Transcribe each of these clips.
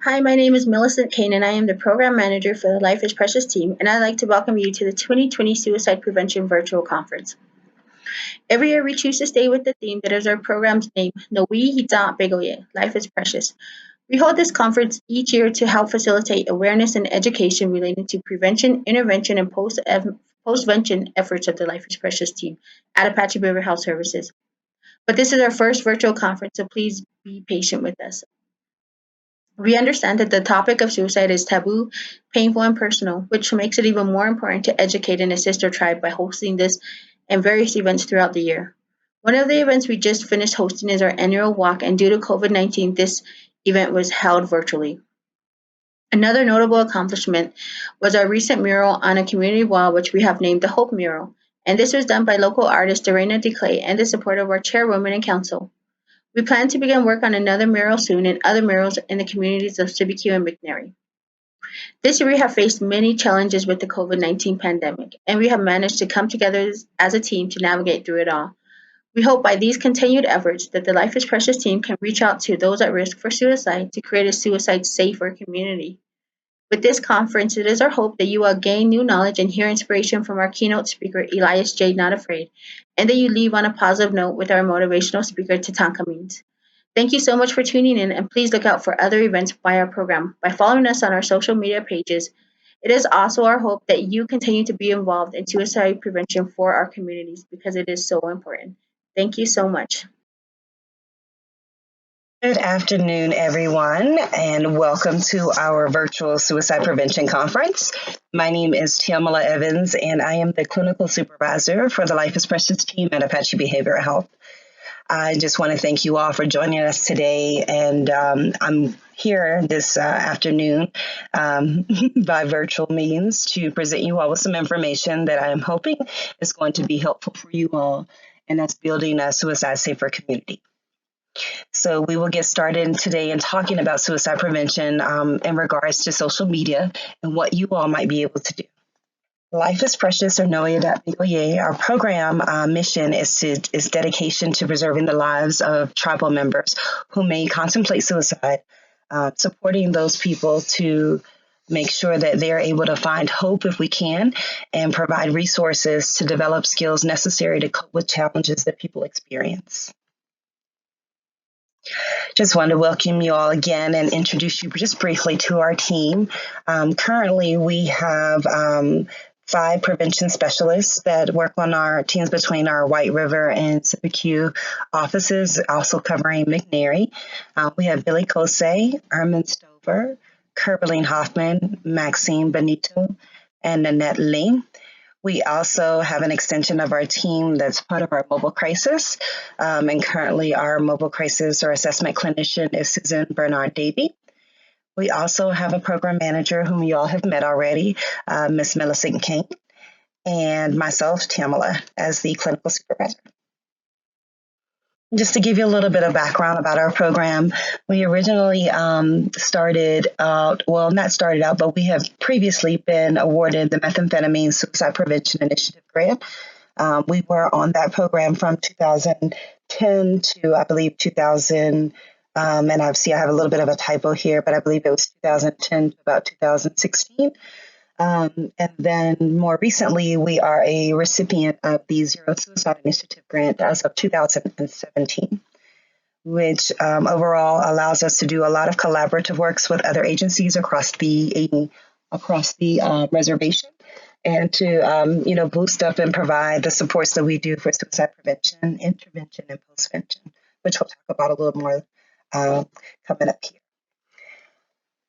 Hi, my name is Millicent Kane, and I am the Program Manager for the Life is Precious team, and I'd like to welcome you to the 2020 Suicide Prevention Virtual Conference. Every year, we choose to stay with the theme that is our program's name, Nowhi, Bagoye, Life is Precious. We hold this conference each year to help facilitate awareness and education related to prevention, intervention, and postvention efforts of the Life is Precious team at Apache River Health Services. But this is our first virtual conference, so please be patient with us. We understand that the topic of suicide is taboo, painful, and personal, which makes it even more important to educate and assist our tribe by hosting this and various events throughout the year. One of the events we just finished hosting is our annual walk, and due to COVID-19, this event was held virtually. Another notable accomplishment was our recent mural on a community wall, which we have named the Hope Mural, and this was done by local artist Dorena DeClay and the support of our chairwoman and council. We plan to begin work on another mural soon and other murals in the communities of Sibique and McNary. This year we have faced many challenges with the COVID-19 pandemic, and we have managed to come together as a team to navigate through it all. We hope by these continued efforts that the Life is Precious team can reach out to those at risk for suicide to create a suicide-safer community. With this conference, it is our hope that you will gain new knowledge and hear inspiration from our keynote speaker, Elias J. Not Afraid, and that you leave on a positive note with our motivational speaker, Tatanka Means. Thank you so much for tuning in, and please look out for other events by our program by following us on our social media pages. It is also our hope that you continue to be involved in suicide prevention for our communities because it is so important. Thank you so much. Good afternoon, everyone, and welcome to our virtual suicide prevention conference. My name is Tiamala Evans, and I am the clinical supervisor for the Life is Precious team at Apache Behavioral Health. I just want to thank you all for joining us today, and I'm here this afternoon by virtual means to present you all with some information that I'm hoping is going to be helpful for you all, and that's building a suicide-safer community. So we will get started today in talking about suicide prevention in regards to social media and what you all might be able to do. Life is Precious, or Nowhi, our program mission is dedication to preserving the lives of tribal members who may contemplate suicide, supporting those people to make sure that they're able to find hope if we can, and provide resources to develop skills necessary to cope with challenges that people experience. Just wanted to welcome you all again and introduce you just briefly to our team. Currently, we have 5 prevention specialists that work on our teams between our White River and Sibique offices, also covering McNary. We have Billy Kose, Ermin Stover, Kerbeline Hoffman, Maxine Benito, and Nanette Lee. We also have an extension of our team that's part of our mobile crisis. And currently our mobile crisis or assessment clinician is Susan Bernard Davy. We also have a program manager whom you all have met already, Ms. Millicent King, and myself, Tamala, as the clinical supervisor. Just to give you a little bit of background about our program, we originally started out, well, not started out, but we have previously been awarded the Methamphetamine Suicide Prevention Initiative grant. We were on that program from 2010 to, I believe, 2000, and I have a little bit of a typo here, but I believe it was 2010 to about 2016. And then more recently, we are a recipient of the Zero Suicide Initiative grant as of 2017, which overall allows us to do a lot of collaborative works with other agencies across the reservation, and to boost up and provide the supports that we do for suicide prevention, intervention, and postvention, which we'll talk about a little more coming up here.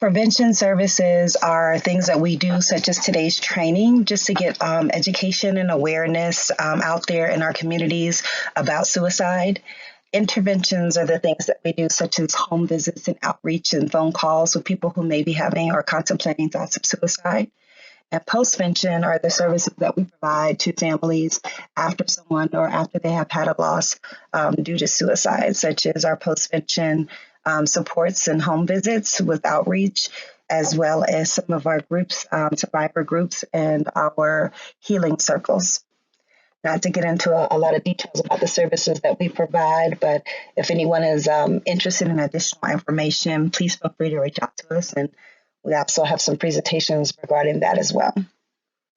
Prevention services are things that we do, such as today's training, just to get education and awareness out there in our communities about suicide. Interventions are the things that we do, such as home visits and outreach and phone calls with people who may be having or contemplating thoughts of suicide. And postvention are the services that we provide to families after someone or after they have had a loss due to suicide, such as our postvention supports and home visits with outreach, as well as some of our groups, survivor groups, and our healing circles. Not to get into a lot of details about the services that we provide, but if anyone is interested in additional information, please feel free to reach out to us. And we also have some presentations regarding that as well.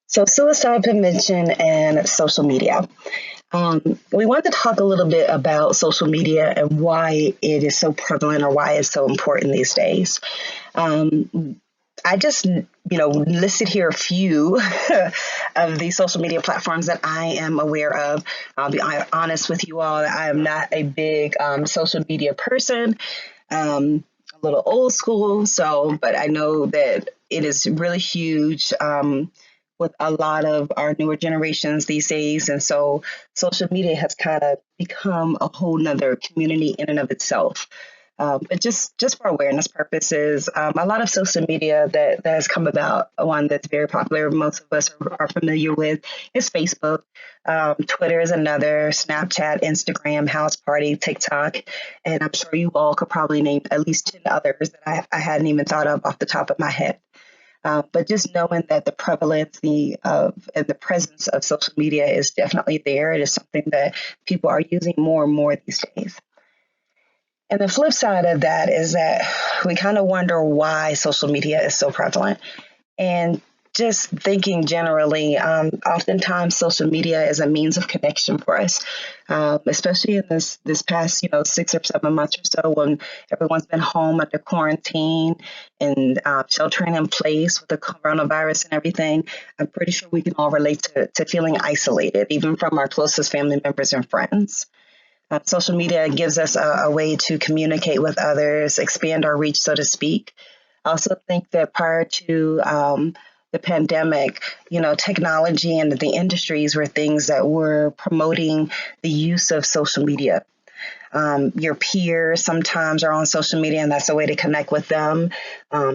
So suicide prevention and social media. We want to talk a little bit about social media and why it is so prevalent or why it's so important these days. I just, listed here a few of the social media platforms that I am aware of. I'll be honest with you all, I am not a big social media person, a little old school. But I know that it is really huge with a lot of our newer generations these days. And so social media has kind of become a whole nother community in and of itself. But just for awareness purposes, a lot of social media that has come about, one that's very popular, most of us are familiar with, is Facebook. Twitter is another, Snapchat, Instagram, House Party, TikTok, and I'm sure you all could probably name at least 10 others that I hadn't even thought of off the top of my head. But just knowing that the prevalence and the presence of social media is definitely there. It is something that people are using more and more these days. And the flip side of that is that we kind of wonder why social media is so prevalent. And just thinking generally, oftentimes social media is a means of connection for us, especially in this past 6 or 7 months or so when everyone's been home under quarantine and sheltering in place with the coronavirus and everything. I'm pretty sure we can all relate to feeling isolated, even from our closest family members and friends. Social media gives us a way to communicate with others, expand our reach, so to speak. I also think that prior to the pandemic, technology and the industries were things that were promoting the use of social media. Your peers sometimes are on social media, and that's a way to connect with them.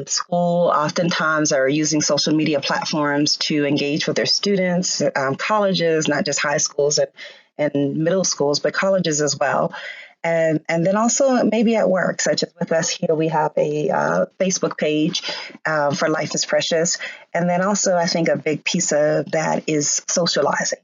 School oftentimes are using social media platforms to engage with their students, colleges, not just high schools and middle schools, but colleges as well. And then also maybe at work, such as with us here, we have a Facebook page for Life is Precious. And then also I think a big piece of that is socializing.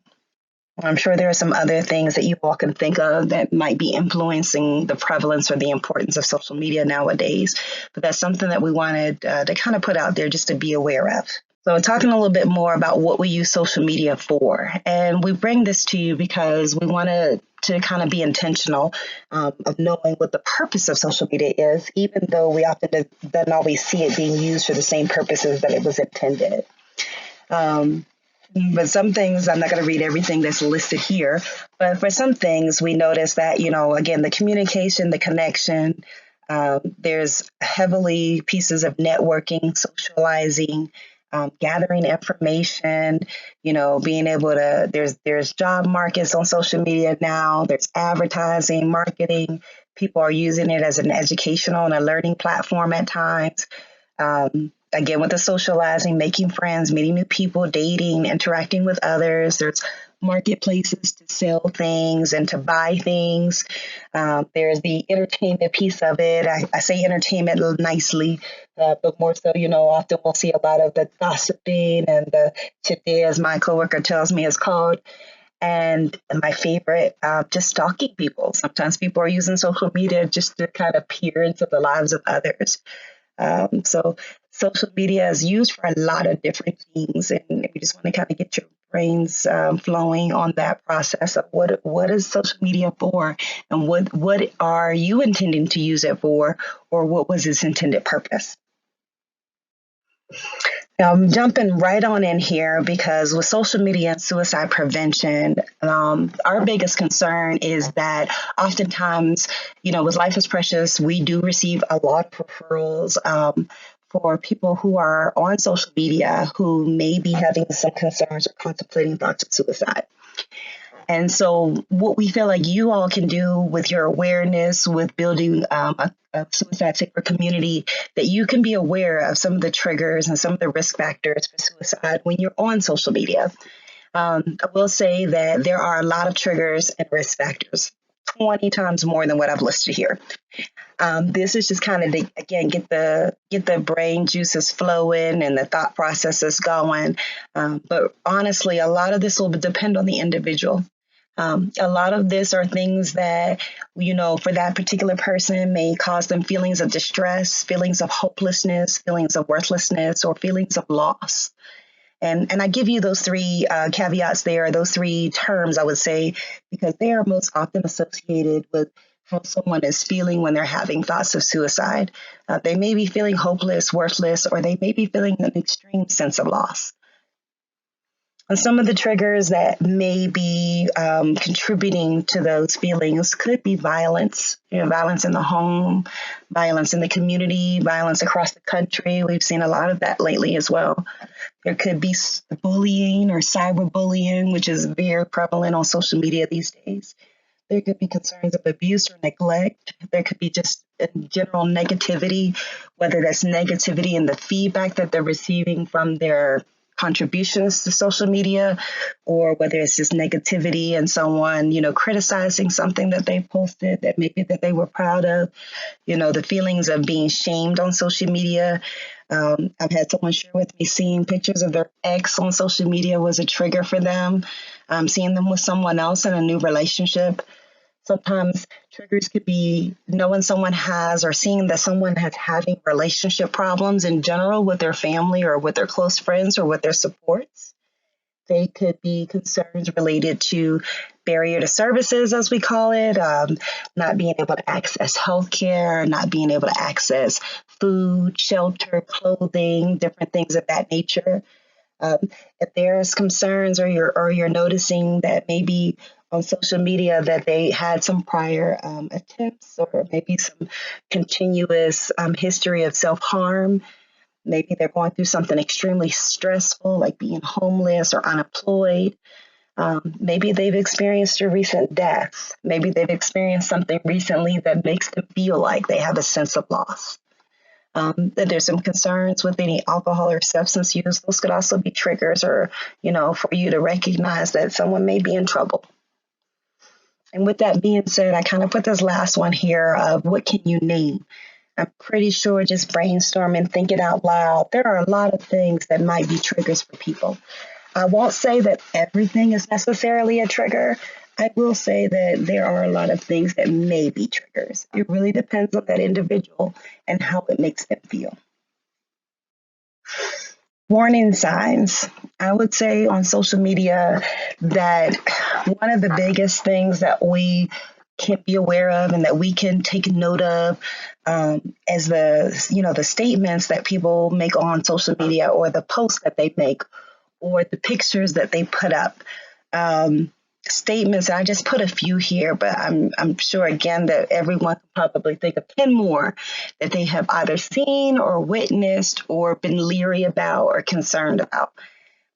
I'm sure there are some other things that you all can think of that might be influencing the prevalence or the importance of social media nowadays. But that's something that we wanted to kind of put out there just to be aware of. So talking a little bit more about what we use social media for. And we bring this to you because we wanted to kind of be intentional of knowing what the purpose of social media is, even though we often don't always see it being used for the same purposes that it was intended. But some things, I'm not going to read everything that's listed here, but for some things we notice that, again, the communication, the connection, there's heavily pieces of networking, socializing, gathering information, being able to, there's job markets on social media now, there's advertising, marketing, people are using it as an educational and a learning platform at times. Again, with the socializing, making friends, meeting new people, dating, interacting with others. There's marketplaces to sell things and to buy things. There's the entertainment piece of it. I say entertainment nicely, but more so, often we'll see a lot of the gossiping and the today, as my coworker tells me, is called. And my favorite, just stalking people. Sometimes people are using social media just to kind of peer into the lives of others. So social media is used for a lot of different things, and we just want to kind of get your brains flowing on that process of what is social media for, and what are you intending to use it for, or what was its intended purpose. Now, I'm jumping right on in here because with social media and suicide prevention, our biggest concern is that oftentimes, with Life is Precious, we do receive a lot of referrals for people who are on social media who may be having some concerns or contemplating thoughts of suicide. And so what we feel like you all can do with your awareness, with building a suicide safer community, that you can be aware of some of the triggers and some of the risk factors for suicide when you're on social media. I will say that there are a lot of triggers and risk factors 20 times more than what I've listed here. This is just kind of to, again, get the brain juices flowing and the thought processes going. But honestly, a lot of this will depend on the individual. A lot of this are things that, for that particular person may cause them feelings of distress, feelings of hopelessness, feelings of worthlessness, or feelings of loss. And I give you those three caveats there, those three terms, I would say, because they are most often associated with how someone is feeling when they're having thoughts of suicide. They may be feeling hopeless, worthless, or they may be feeling an extreme sense of loss. And some of the triggers that may be contributing to those feelings could be violence, violence in the home, violence in the community, violence across the country. We've seen a lot of that lately as well. There could be bullying or cyberbullying, which is very prevalent on social media these days. There could be concerns of abuse or neglect. There could be just general negativity, whether that's negativity in the feedback that they're receiving from their contributions to social media, or whether it's just negativity and someone, criticizing something that they posted that maybe that they were proud of, the feelings of being shamed on social media. I've had someone share with me seeing pictures of their ex on social media was a trigger for them. Seeing them with someone else in a new relationship. Sometimes triggers could be knowing someone has or seeing that someone has having relationship problems in general with their family or with their close friends or with their supports. They could be concerns related to barrier to services, as we call it, not being able to access healthcare, not being able to access food, shelter, clothing, different things of that nature. If there's concerns or you're noticing that maybe on social media that they had some prior attempts or maybe some continuous history of self-harm, maybe they're going through something extremely stressful like being homeless or unemployed. Maybe they've experienced a recent death. Maybe they've experienced something recently that makes them feel like they have a sense of loss. That there's some concerns with any alcohol or substance use. Those could also be triggers or, for you to recognize that someone may be in trouble. And with that being said, I kind of put this last one here of what can you name? I'm pretty sure just brainstorming, thinking out loud, there are a lot of things that might be triggers for people. I won't say that everything is necessarily a trigger. I will say that there are a lot of things that may be triggers. It really depends on that individual and how it makes them feel. Warning signs. I would say on social media that one of the biggest things that we can be aware of and that we can take note of as the statements that people make on social media or the posts that they make or the pictures that they put up. Statements, I just put a few here, but I'm sure again that everyone can probably think of 10 more that they have either seen or witnessed or been leery about or concerned about.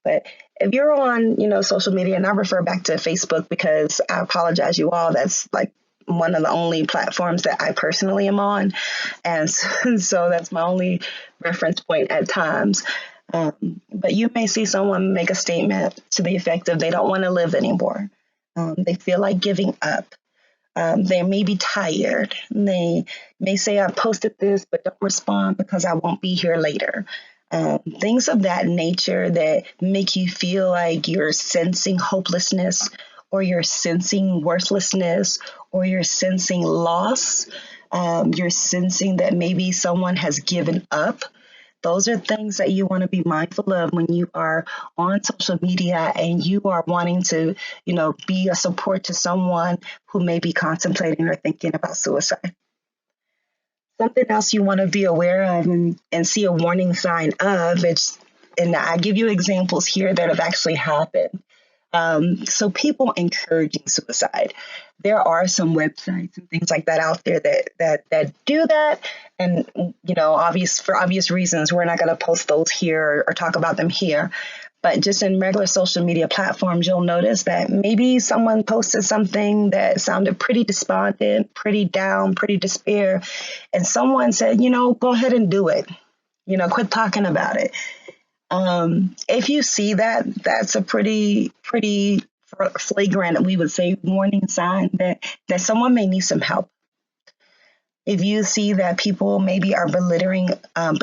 But if you're on, social media, and I refer back to Facebook because I apologize, you all, that's like one of the only platforms that I personally am on. And so that's my only reference point at times. But you may see someone make a statement to the effect of they don't want to live anymore. They feel like giving up. They may be tired. They may say, I posted this, but don't respond because I won't be here later. Things of that nature that make you feel like you're sensing hopelessness or you're sensing worthlessness or you're sensing loss. You're sensing that maybe someone has given up. Those are things that you want to be mindful of when you are on social media and you are wanting to, be a support to someone who may be contemplating or thinking about suicide. Something else you want to be aware of and see a warning sign of, and I give you examples here that have actually happened. So people encouraging suicide. There are some websites and things like that out there that do that. And, for obvious reasons, we're not going to post those here or talk about them here. But just in regular social media platforms, you'll notice that maybe someone posted something that sounded pretty despondent, pretty down, pretty despair. And someone said, go ahead and do it. Quit talking about it. If you see that, that's a pretty flagrant, we would say, warning sign that someone may need some help. If you see that people maybe are belittling other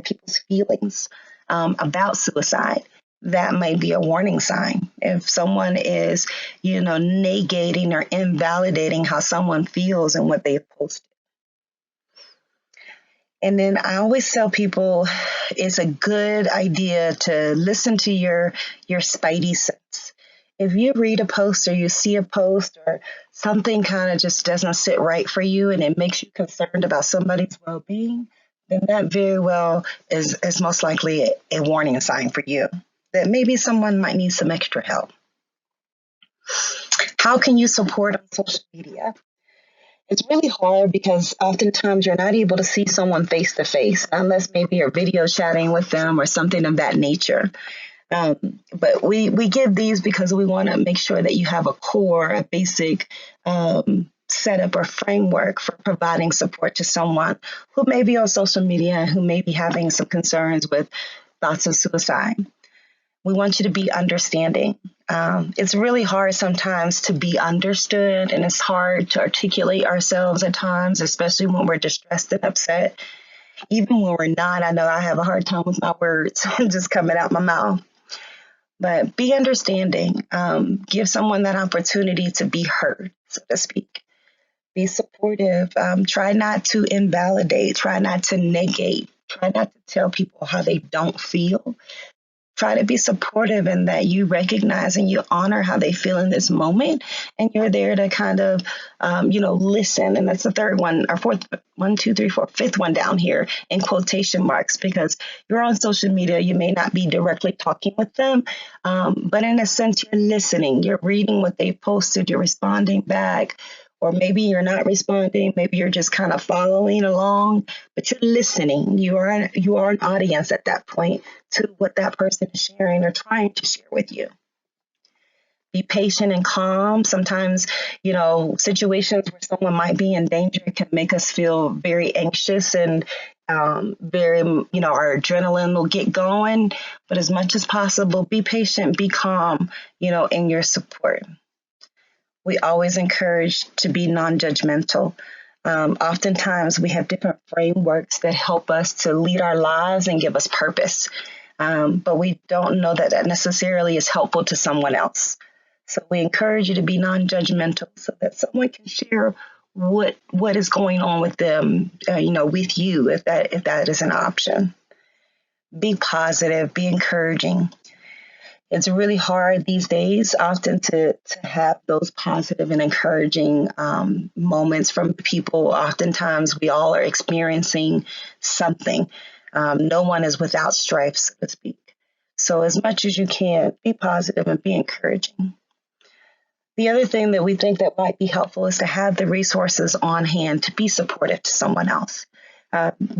people's feelings about suicide, that might be a warning sign. If someone is, negating or invalidating how someone feels and what they've posted. And then I always tell people it's a good idea to listen to your spidey sense. If you read a post or you see a post or something kind of just doesn't sit right for you and it makes you concerned about somebody's well-being, then that very well is most likely a warning sign for you that maybe someone might need some extra help. How can you support on social media? It's really hard because oftentimes you're not able to see someone face to face unless maybe you're video chatting with them or something of that nature. But we give these because we want to make sure that you have a basic setup or framework for providing support to someone who may be on social media and who may be having some concerns with thoughts of suicide. We want you to be understanding. It's really hard sometimes to be understood, and it's hard to articulate ourselves at times, especially when we're distressed and upset. Even when we're not, I know I have a hard time with my words just coming out my mouth. But be understanding. Give someone that opportunity to be heard, so to speak. Be supportive. Try not to invalidate. Try not to negate. Try not to tell people how they don't feel. Try to be supportive in that you recognize and you honor how they feel in this moment. And you're there to kind of, listen. And that's the third one, or fourth, 1, 2, 3, 4, fifth one down here in quotation marks, because you're on social media. You may not be directly talking with them, but in a sense, you're listening. You're reading what they posted. You're responding back. Or maybe you're not responding. Maybe you're just kind of following along, but you're listening. You are an audience at that point to what that person is sharing or trying to share with you. Be patient and calm. Sometimes, situations where someone might be in danger can make us feel very anxious and very, our adrenaline will get going. But as much as possible, be patient, be calm, in your support. We always encourage to be non-judgmental. Oftentimes we have different frameworks that help us to lead our lives and give us purpose. But we don't know that necessarily is helpful to someone else. So we encourage you to be non-judgmental so that someone can share what is going on with them, with you, if that is an option. Be positive, be encouraging. It's really hard these days often to have those positive and encouraging moments from people. Oftentimes we all are experiencing something. No one is without strife, so to speak. So as much as you can, be positive and be encouraging. The other thing that we think that might be helpful is to have the resources on hand to be supportive to someone else.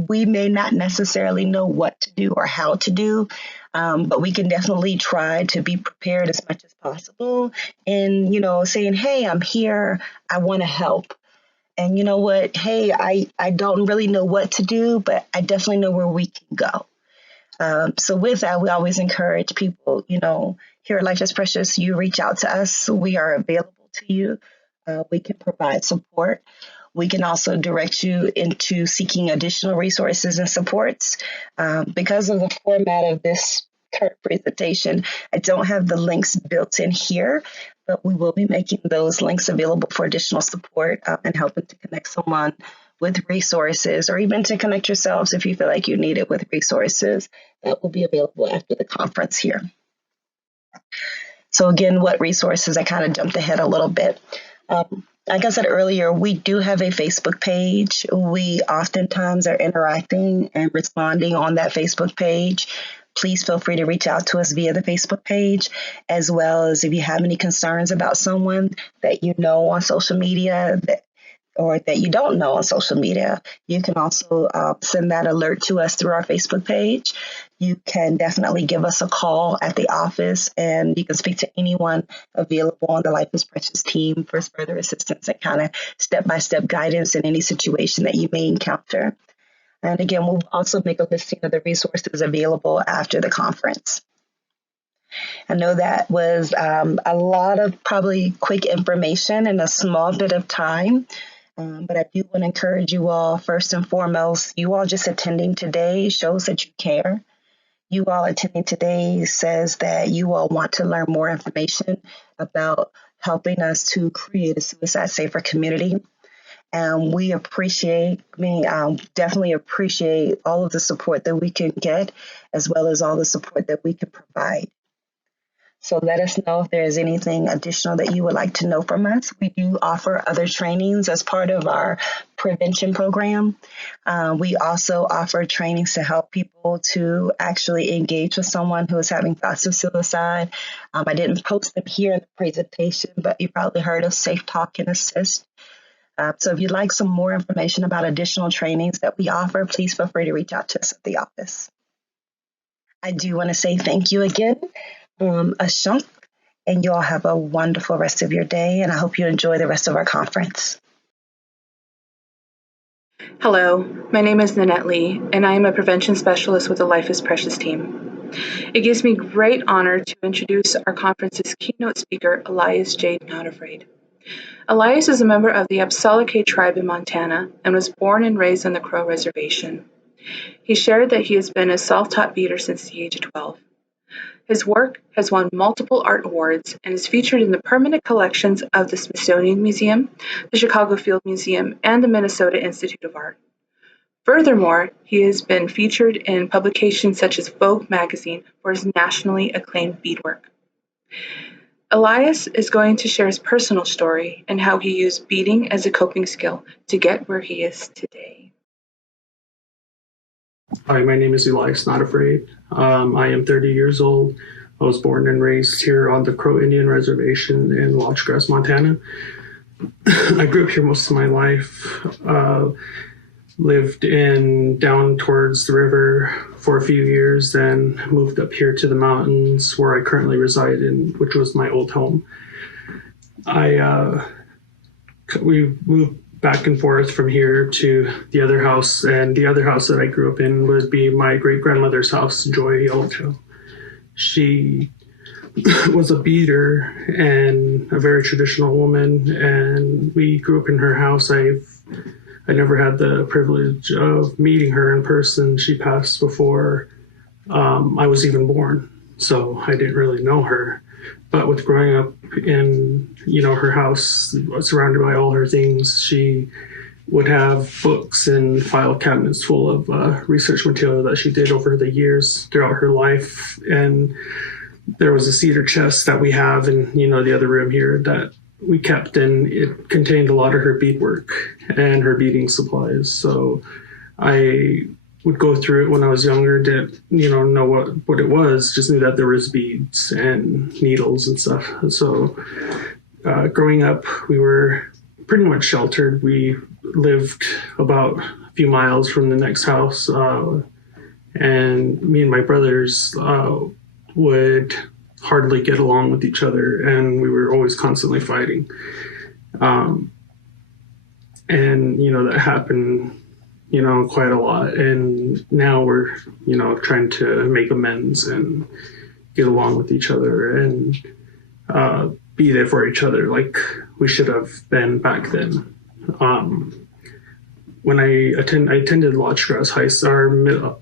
We may not necessarily know what to do or how to do, but we can definitely try to be prepared as much as possible and, saying, hey, I'm here. I want to help. And you know what? Hey, I don't really know what to do, but I definitely know where we can go. So with that, we always encourage people, here at Life is Precious, you reach out to us. We are available to you. We can provide support. We can also direct you into seeking additional resources and supports. Because of the format of this current presentation, I don't have the links built in here, but we will be making those links available for additional support and helping to connect someone with resources, or even to connect yourselves if you feel like you need it with resources that will be available after the conference here. So again, what resources? I kind of jumped ahead a little bit. Like I said earlier, we do have a Facebook page. We oftentimes are interacting and responding on that Facebook page. Please feel free to reach out to us via the Facebook page, as well as if you have any concerns about someone that you know on social media or that you don't know on social media, you can also send that alert to us through our Facebook page. You can definitely give us a call at the office, and you can speak to anyone available on the Life is Precious team for further assistance and kind of step-by-step guidance in any situation that you may encounter. And again, we'll also make a listing of the resources available after the conference. I know that was a lot of probably quick information in a small bit of time. But I do want to encourage you all, first and foremost, you all just attending today shows that you care. You all attending today says that you all want to learn more information about helping us to create a suicide safer community. And we definitely appreciate all of the support that we can get, as well as all the support that we can provide. So let us know if there is anything additional that you would like to know from us. We do offer other trainings as part of our prevention program. We also offer trainings to help people to actually engage with someone who is having thoughts of suicide. I didn't post them here in the presentation, but you probably heard of Safe Talk and Assist. So if you'd like some more information about additional trainings that we offer, please feel free to reach out to us at the office. I do want to say thank you again, Ashunk, and you all have a wonderful rest of your day, and I hope you enjoy the rest of our conference. Hello, my name is Nanette Lee, and I am a prevention specialist with the Life is Precious team. It gives me great honor to introduce our conference's keynote speaker, Elias J. Not Afraid. Elias is a member of the Apsalalike tribe in Montana and was born and raised on the Crow Reservation. He shared that he has been a self-taught beater since the age of 12. His work has won multiple art awards and is featured in the permanent collections of the Smithsonian Museum, the Chicago Field Museum, and the Minnesota Institute of Art. Furthermore, he has been featured in publications such as Vogue magazine for his nationally acclaimed beadwork. Elias is going to share his personal story and how he used beading as a coping skill to get where he is today. Hi, my name is Elias Not Afraid. I am 30 years old. I was born and raised here on the Crow Indian Reservation in Lodgegrass, Montana. I grew up here most of my life. Lived down towards the river for a few years, then moved up here to the mountains where I currently reside in, which was my old home. We moved back and forth from here to the other house, and the other house that I grew up in would be my great-grandmother's house, Joy Yellowtail. She was a beater and a very traditional woman, and we grew up in her house. I never had the privilege of meeting her in person. She passed before I was even born, so I didn't really know her. But with growing up in, her house, surrounded by all her things, she would have books and file cabinets full of research material that she did over the years throughout her life. And there was a cedar chest that we have in, the other room here that we kept, and it contained a lot of her beadwork and her beading supplies. So I would go through it when I was younger, didn't know what it was, just knew that there was beads and needles and stuff. So growing up, we were pretty much sheltered. We lived about a few miles from the next house, and me and my brothers would hardly get along with each other, and we were always constantly fighting. And that happened quite a lot, and now we're trying to make amends and get along with each other and be there for each other like we should have been back then. When I attended Lodgegrass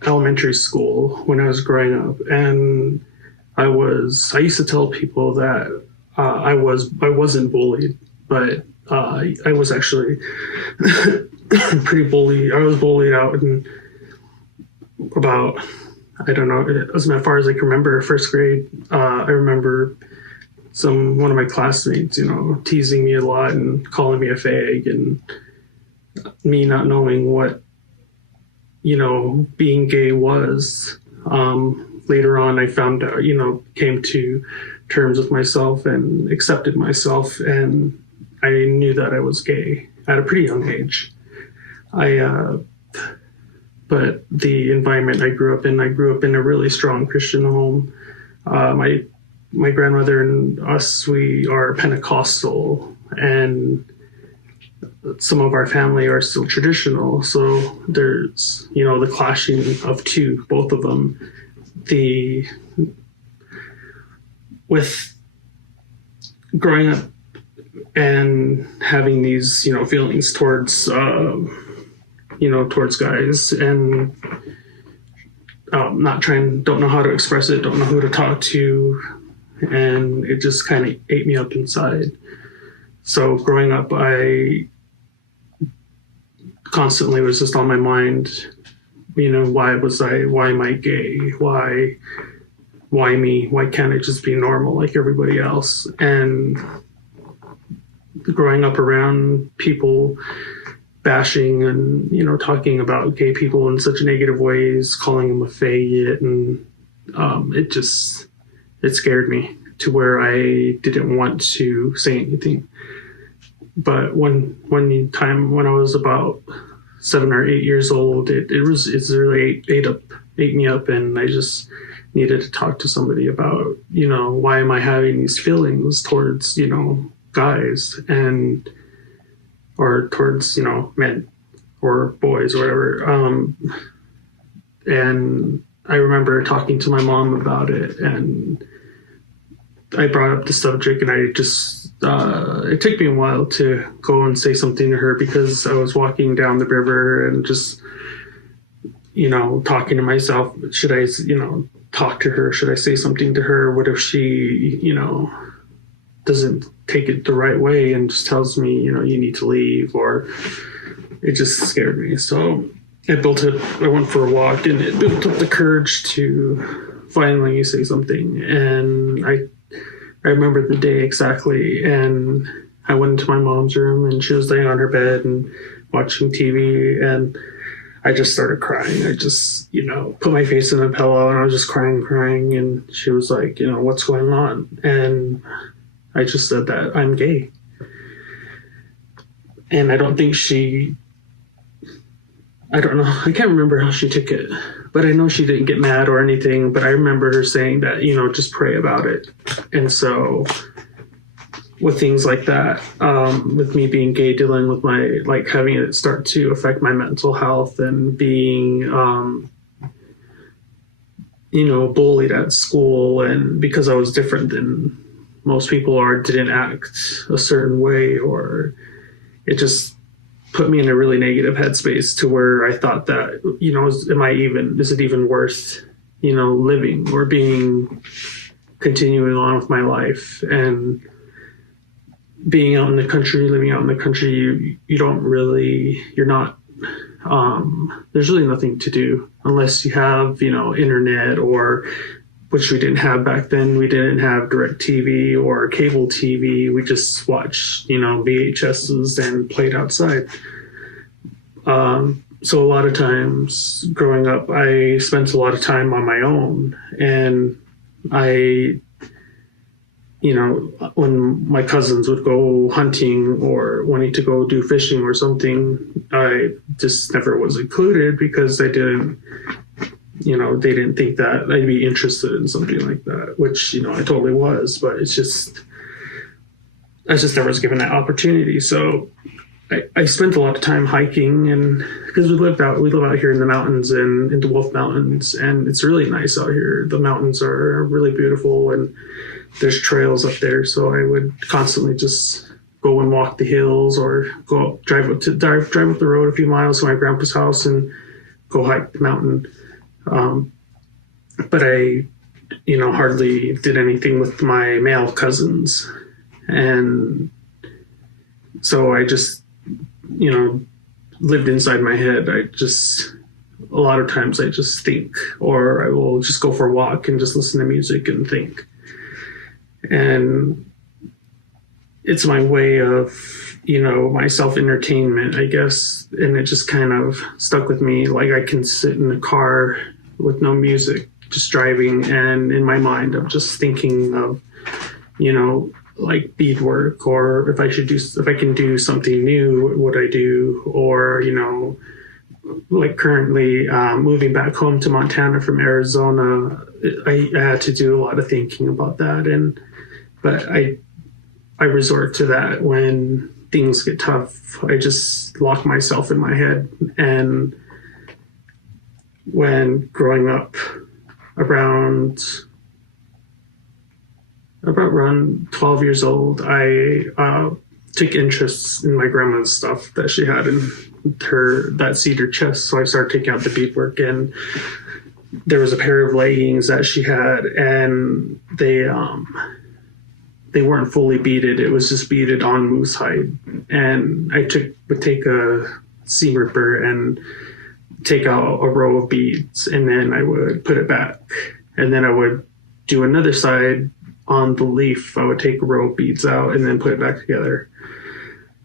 elementary school when I was growing up, and I used to tell people that I wasn't bullied, but I was actually pretty bullied. I was bullied out in about, I don't know, as far as I can remember, first grade. I remember one of my classmates, teasing me a lot and calling me a fag, and me not knowing what, being gay was. Later on, I found out, came to terms with myself and accepted myself, and I knew that I was gay at a pretty young age. But the environment I grew up in a really strong Christian home. My grandmother and us, we are Pentecostal, and some of our family are still traditional. So there's, the clashing of both of them. The with growing up and having these, feelings towards, towards guys, and don't know how to express it, don't know who to talk to, and it just kind of ate me up inside. So growing up, I constantly was just on my mind, why am I gay? Why me? Why can't I just be normal like everybody else? And growing up around people bashing and, talking about gay people in such negative ways, calling them a faggot, and it scared me to where I didn't want to say anything. But one time when I was about 7 or 8 years old, it really ate me up, and I just needed to talk to somebody about, why am I having these feelings towards, guys or towards, men or boys or whatever. And I remember talking to my mom about it, and I brought up the subject, and I just, it took me a while to go and say something to her, because I was walking down the river and just, talking to myself, should I, talk to her? Should I say something to her? What if she, doesn't take it the right way and just tells me, you need to leave? Or it just scared me. So I went for a walk, and it built up the courage to finally say something. And I remember the day exactly, and I went into my mom's room, and she was laying on her bed and watching TV, and I just started crying. I just, put my face in a pillow, and I was just crying, and she was like, what's going on? And I just said that I'm gay. And I don't think I don't know, I can't remember how she took it, but I know she didn't get mad or anything, but I remember her saying that, just pray about it. And so with things like that, with me being gay, dealing with my, having it start to affect my mental health, and being, bullied at school, and because I was different than most people are, didn't act a certain way, or it just put me in a really negative headspace to where I thought that, is it even worth, living or continuing on with my life? And being out in the country, living out in the country, you're not, there's really nothing to do unless you have, internet, or, which we didn't have back then. We didn't have direct TV or cable TV. We just watched, VHSs and played outside. So a lot of times growing up, I spent a lot of time on my own, and when my cousins would go hunting or wanting to go do fishing or something, I just never was included, because I didn't, they didn't think that I'd be interested in something like that, which, I totally was, but I just never was given that opportunity. So I spent a lot of time hiking, and because we live out here in the mountains, and in the Wolf Mountains, and it's really nice out here. The mountains are really beautiful, and there's trails up there. So I would constantly just go and walk the hills, or go up, drive up the road a few miles to my grandpa's house and go hike the mountain. But I, hardly did anything with my male cousins. And so I just, lived inside my head. A lot of times I just think, or I will just go for a walk and just listen to music and think. And it's my way of, my self-entertainment, I guess. And it just kind of stuck with me. I can sit in a car with no music, just driving, and in my mind I'm just thinking of, beadwork, or if I can do something new, what would I do? Or, currently moving back home to Montana from Arizona, I had to do a lot of thinking about that. But I resort to that when things get tough. I just lock myself in my head. And when growing up around about around 12 years old, I took interest in my grandma's stuff that she had in that cedar chest. So I started taking out the beadwork, and there was a pair of leggings that she had, and they weren't fully beaded. It was just beaded on moose hide. And I would take a seam ripper and take out a row of beads, and then I would put it back. And then I would do another side on the leaf. I would take a row of beads out and then put it back together.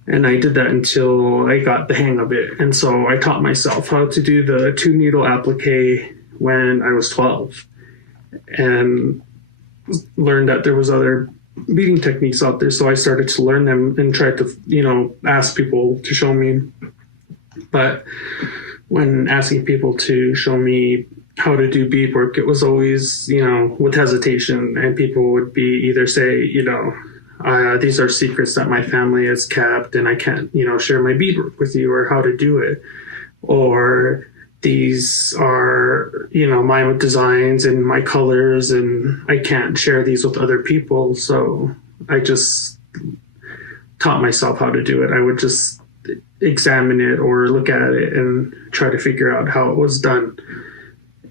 And I did that until I got the hang of it. And so I taught myself how to do the 2-needle applique when I was 12, and learned that there was other beading techniques out there. So I started to learn them and tried to, ask people to show me. But when asking people to show me how to do beadwork, it was always, with hesitation, and people would either say, these are secrets that my family has kept and I can't, share my beadwork with you, or how to do it. Or these are, my designs and my colors, and I can't share these with other people. So I just taught myself how to do it. I would just examine it or look at it and try to figure out how it was done,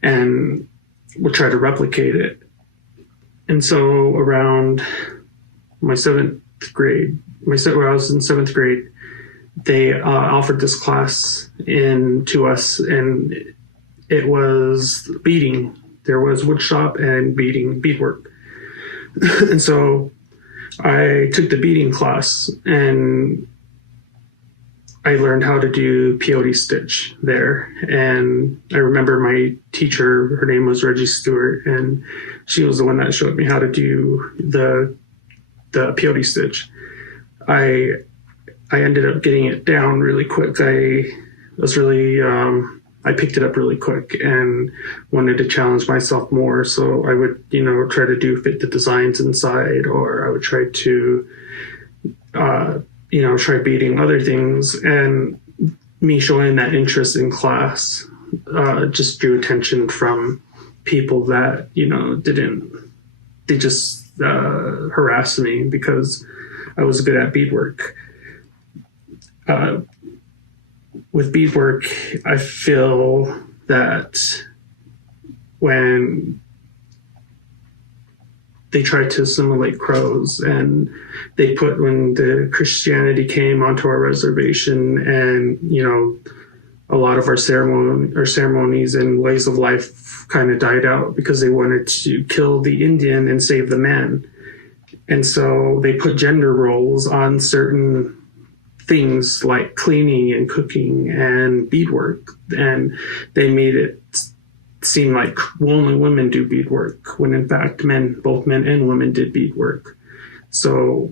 and would try to replicate it. And so around my 7th grade, when I was in 7th grade, they offered this class to us, and it was beading. There was wood shop and beadwork. And so I took the beading class, and I learned how to do peyote stitch there. And I remember my teacher, her name was Reggie Stewart, and she was the one that showed me how to do the peyote stitch. I ended up getting it down really quick. I picked it up really quick and wanted to challenge myself more. So I would, try to fit the designs inside, or I would try to, try beading other things. And me showing that interest in class just drew attention from people that, they just harassed me because I was good at beadwork. With beadwork, I feel that when they tried to assimilate crows, and when the Christianity came onto our reservation, and a lot of our ceremonies and ways of life kind of died out because they wanted to kill the Indian and save the man. And so they put gender roles on certain things like cleaning and cooking and beadwork, and they made it seem like only women do beadwork, when in fact both men and women did beadwork. So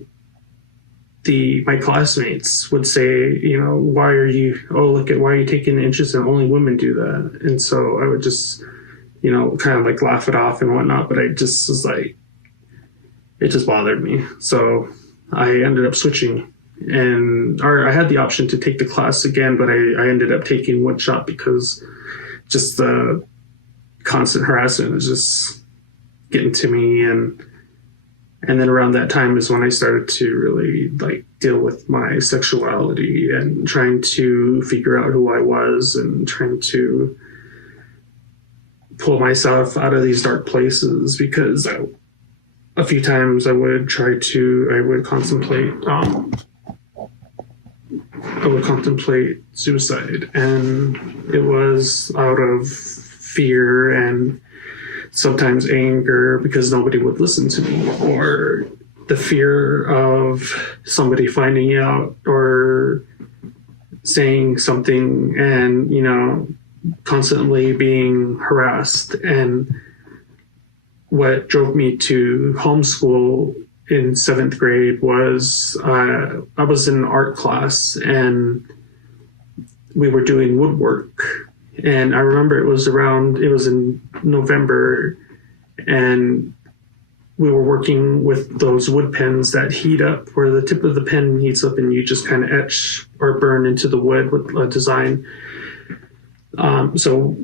my classmates would say, why are you taking an interest in only women do that? And so I would just, kind of like laugh it off and whatnot, but I just was like, it just bothered me. So I ended up switching, or I had the option to take the class again, but I ended up taking woodshop because just the constant harassment was just getting to me. And then around that time is when I started to really deal with my sexuality and trying to figure out who I was and trying to pull myself out of these dark places, because a few times I would contemplate suicide, and it was out of fear and sometimes anger because nobody would listen to me, or the fear of somebody finding out or saying something, and constantly being harassed. And what drove me to homeschool in 7th grade was I was in an art class, and we were doing woodwork. And I remember it was in November, and we were working with those wood pens that heat up, where the tip of the pen heats up and you just kind of etch or burn into the wood with a design. So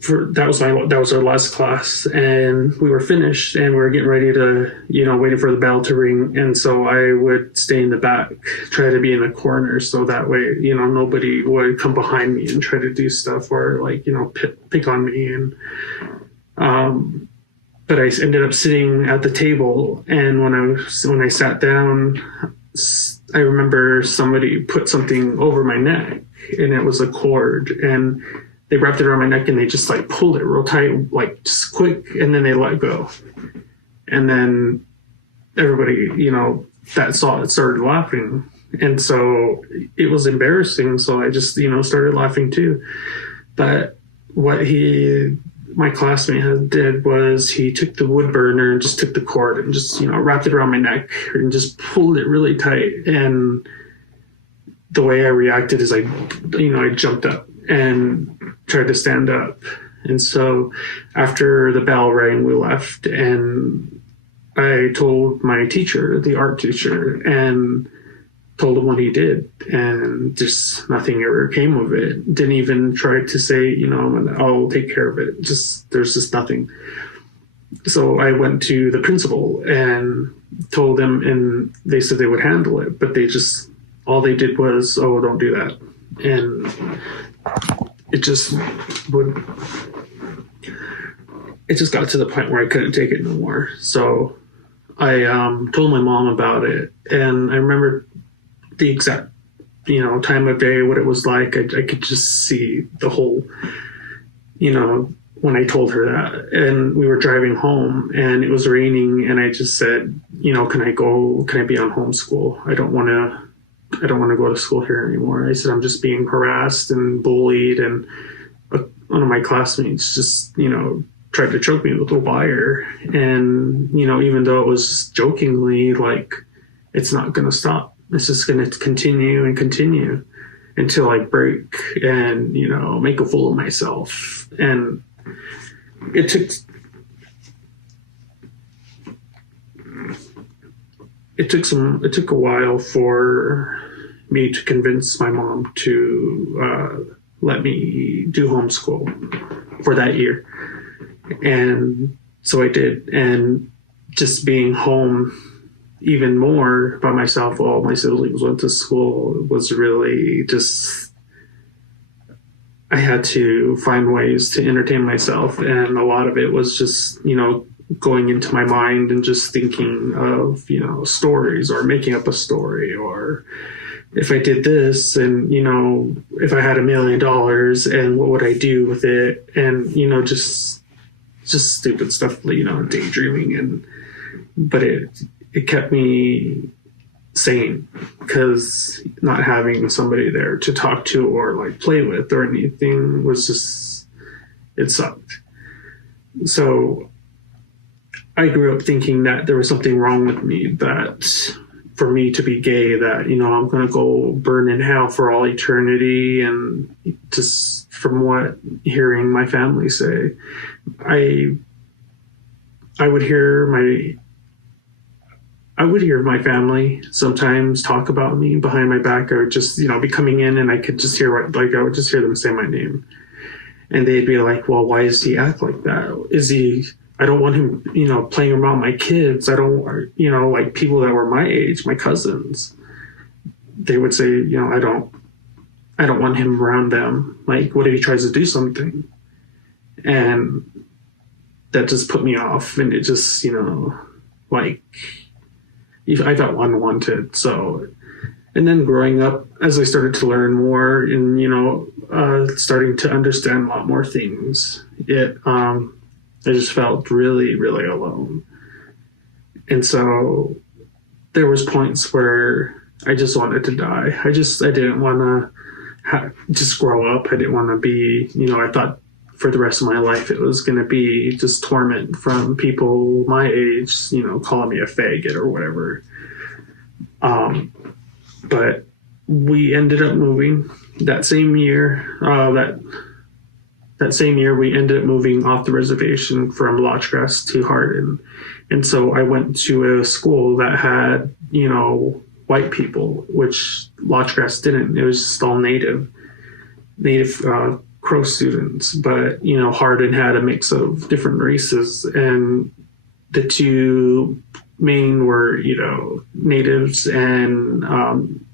that was our last class, and we were finished, and we were getting ready to, waiting for the bell to ring. And so I would stay in the back, try to be in the corner, so that way, nobody would come behind me and try to do stuff or pick on me. And but I ended up sitting at the table, and when I sat down, I remember somebody put something over my neck, and it was a cord, and they wrapped it around my neck, and they just pulled it real tight, just quick, and then they let go. And then everybody, that saw it started laughing. And so it was embarrassing. So I just, started laughing too. But what my classmate did was he took the wood burner and just took the cord and just, wrapped it around my neck and just pulled it really tight. And the way I reacted is I jumped up and tried to stand up. And so after the bell rang, we left, and I told my teacher, the art teacher, and told him what he did, and just nothing ever came of it. Didn't even try to say, I'll take care of it. There's just nothing. So I went to the principal and told them, and they said they would handle it, but all they did was, oh, don't do that. And it just got to the point where I couldn't take it no more. So I told my mom about it, and I remember the exact time of day, what it was like. I could just see the whole, when I told her that. And we were driving home, and it was raining, and I just said, can I be on homeschool? I don't want to go to school here anymore. I said, I'm just being harassed and bullied, and one of my classmates just, tried to choke me with a wire. And, even though it was jokingly, it's not going to stop. It's just going to continue and continue until I break and, make a fool of myself. And it took a while for me to convince my mom to let me do homeschool for that year. And so I did. And just being home even more by myself while my siblings went to school was really just, I had to find ways to entertain myself. And a lot of it was just, going into my mind and just thinking of, stories, or making up a story, or if I did this, and, if I had $1 million, and what would I do with it? And, just stupid stuff, daydreaming. But it kept me sane, because not having somebody there to talk to or play with or anything was just, it sucked. So I grew up thinking that there was something wrong with me, that for me to be gay, that, I'm going to go burn in hell for all eternity. And just from what hearing my family say, I would hear my family sometimes talk about me behind my back. I would just, be coming in, and I could just hear, I would just hear them say my name. And they'd be like, well, why does he act like that? I don't want him, playing around my kids. I don't, people that were my age, my cousins, they would say, I don't want him around them. What if he tries to do something? And that just put me off. And it just, I felt unwanted. So, and then growing up, as I started to learn more and, starting to understand a lot more things, I just felt really, really alone. And so there was points where I just wanted to die. I didn't want to just grow up. I didn't want to be, I thought for the rest of my life it was going to be just torment from people my age, calling me a faggot or whatever. But we ended up moving that same year. That same year, we ended up moving off the reservation from Lodgegrass to Hardin. And so I went to a school that had, white people, which Lodgegrass didn't. It was just all native Crow students, but Hardin had a mix of different races, and the two main were natives and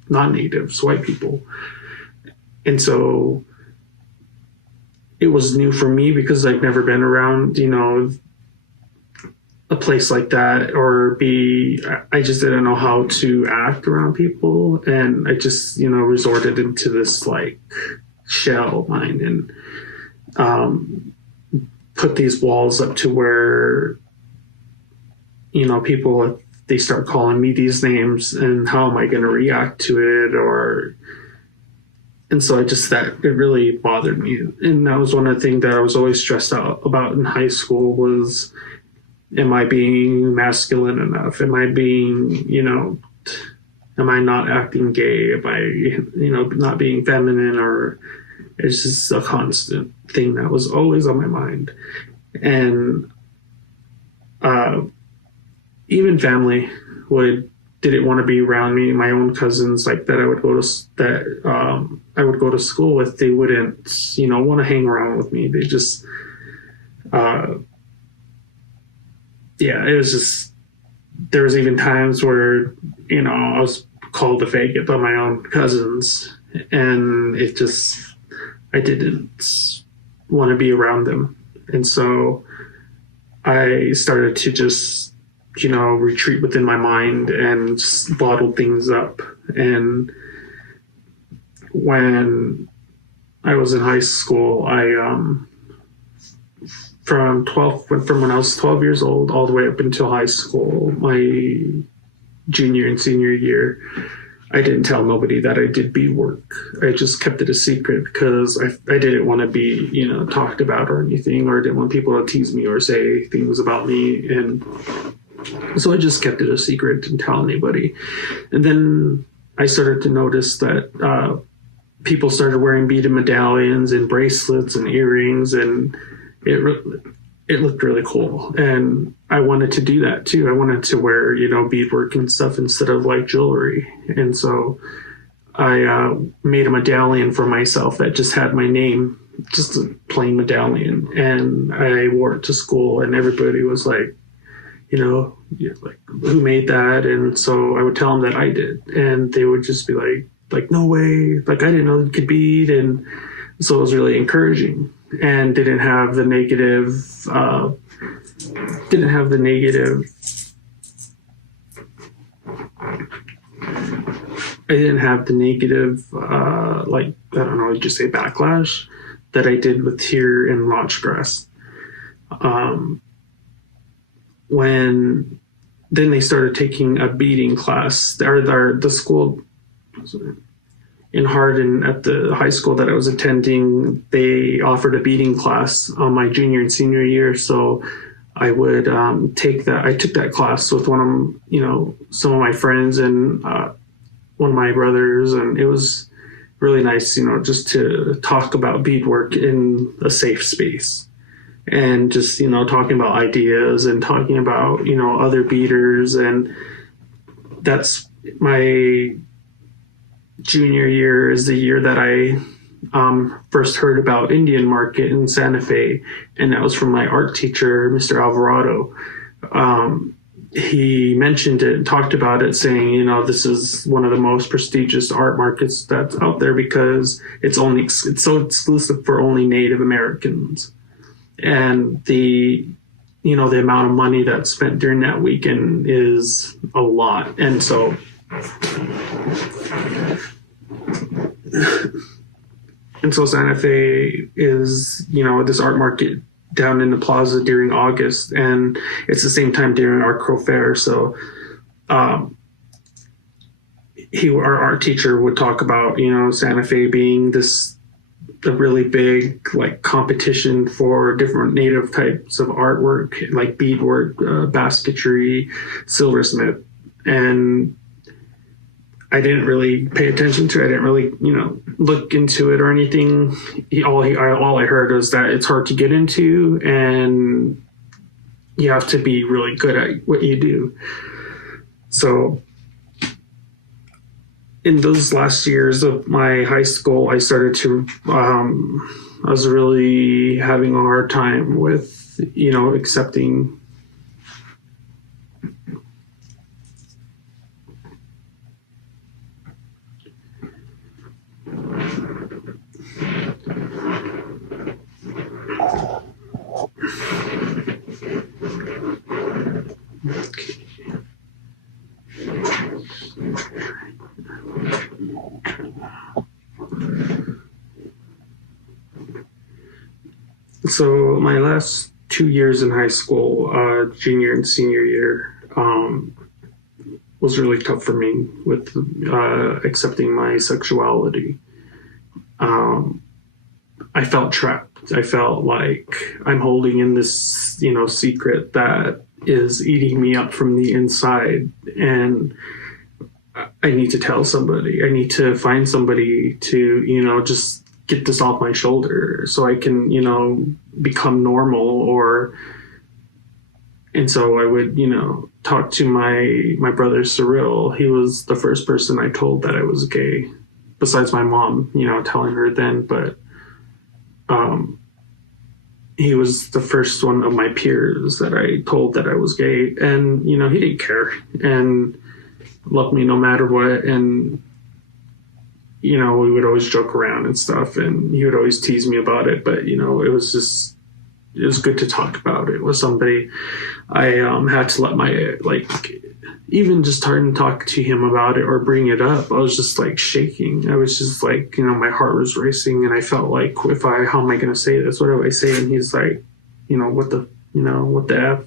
non-natives, white people. And so it was new for me because I've never been around a place like that, or I just didn't know how to act around people, and I just resorted into this like shell mind and put these walls up to where people, they start calling me these names, and how am I going to react to it? And so that it really bothered me. And that was one of the things that I was always stressed out about in high school was, am I being masculine enough? Am I being, am I not acting gay? Am I, not being feminine? Or it's just a constant thing that was always on my mind. And even family didn't want to be around me. My own cousins, like that I would go to school with, they wouldn't, want to hang around with me. They just, it was just, there was even times where, I was called a faggot by my own cousins, and I didn't want to be around them. And so I started to just, retreat within my mind and just bottle things up. And when I was in high school, from when I was 12 years old all the way up until high school, my junior and senior year, I didn't tell nobody that I did bead work. I just kept it a secret because I didn't want to be, talked about or anything, or I didn't want people to tease me or say things about me. And so I just kept it a secret, didn't tell anybody. And then I started to notice that people started wearing beaded medallions and bracelets and earrings, and it looked really cool. And I wanted to do that too. I wanted to wear, beadwork and stuff instead of like jewelry. And so I made a medallion for myself that just had my name, just a plain medallion. And I wore it to school, and everybody was like, like, who made that? And so I would tell them that I did, and they would just be like, no way, like I didn't know you could bead. And so it was really encouraging, and didn't have the negative like, I don't know, just say backlash that I did with here in Lodge Grass. When then they started taking a beading class, or the school in Hardin at the high school that I was attending, they offered a beading class on my junior and senior year. So I would take that. I took that class with one of some of my friends and one of my brothers, and it was really nice, just to talk about beadwork in a safe space. And just, talking about ideas and talking about, other beaders. And that's my junior year is the year that I first heard about Indian Market in Santa Fe. And that was from my art teacher, Mr. Alvarado. He mentioned it and talked about it, saying, this is one of the most prestigious art markets that's out there because it's so exclusive for only Native Americans. And the amount of money that's spent during that weekend is a lot. And so Santa Fe is, this art market down in the plaza during August, and it's the same time during our Crow Fair. So our art teacher would talk about, Santa Fe being a really big like competition for different Native types of artwork, like beadwork, basketry, silversmith. And I didn't really pay attention to it. I didn't really, look into it or anything. All I heard was that it's hard to get into, and you have to be really good at what you do. So in those last years of my high school, I started to was really having a hard time with, accepting. So my last 2 years in high school, junior and senior year, was really tough for me with accepting my sexuality. I felt trapped. I felt like I'm holding in this, secret that is eating me up from the inside, and I need to tell somebody. I need to find somebody to, just get this off my shoulder so I can, become normal. And so I would, talk to my brother Cyril. He was the first person I told that I was gay, besides my mom, telling her then. But he was the first one of my peers that I told that I was gay, and he didn't care and loved me no matter what. And we would always joke around and stuff, and he would always tease me about it. But it was good to talk about it with somebody. I had to let my even just starting to talk to him about it or bring it up, I was just shaking. I was just my heart was racing, and I felt like, how am I going to say this? What do I say? And he's like, what the F,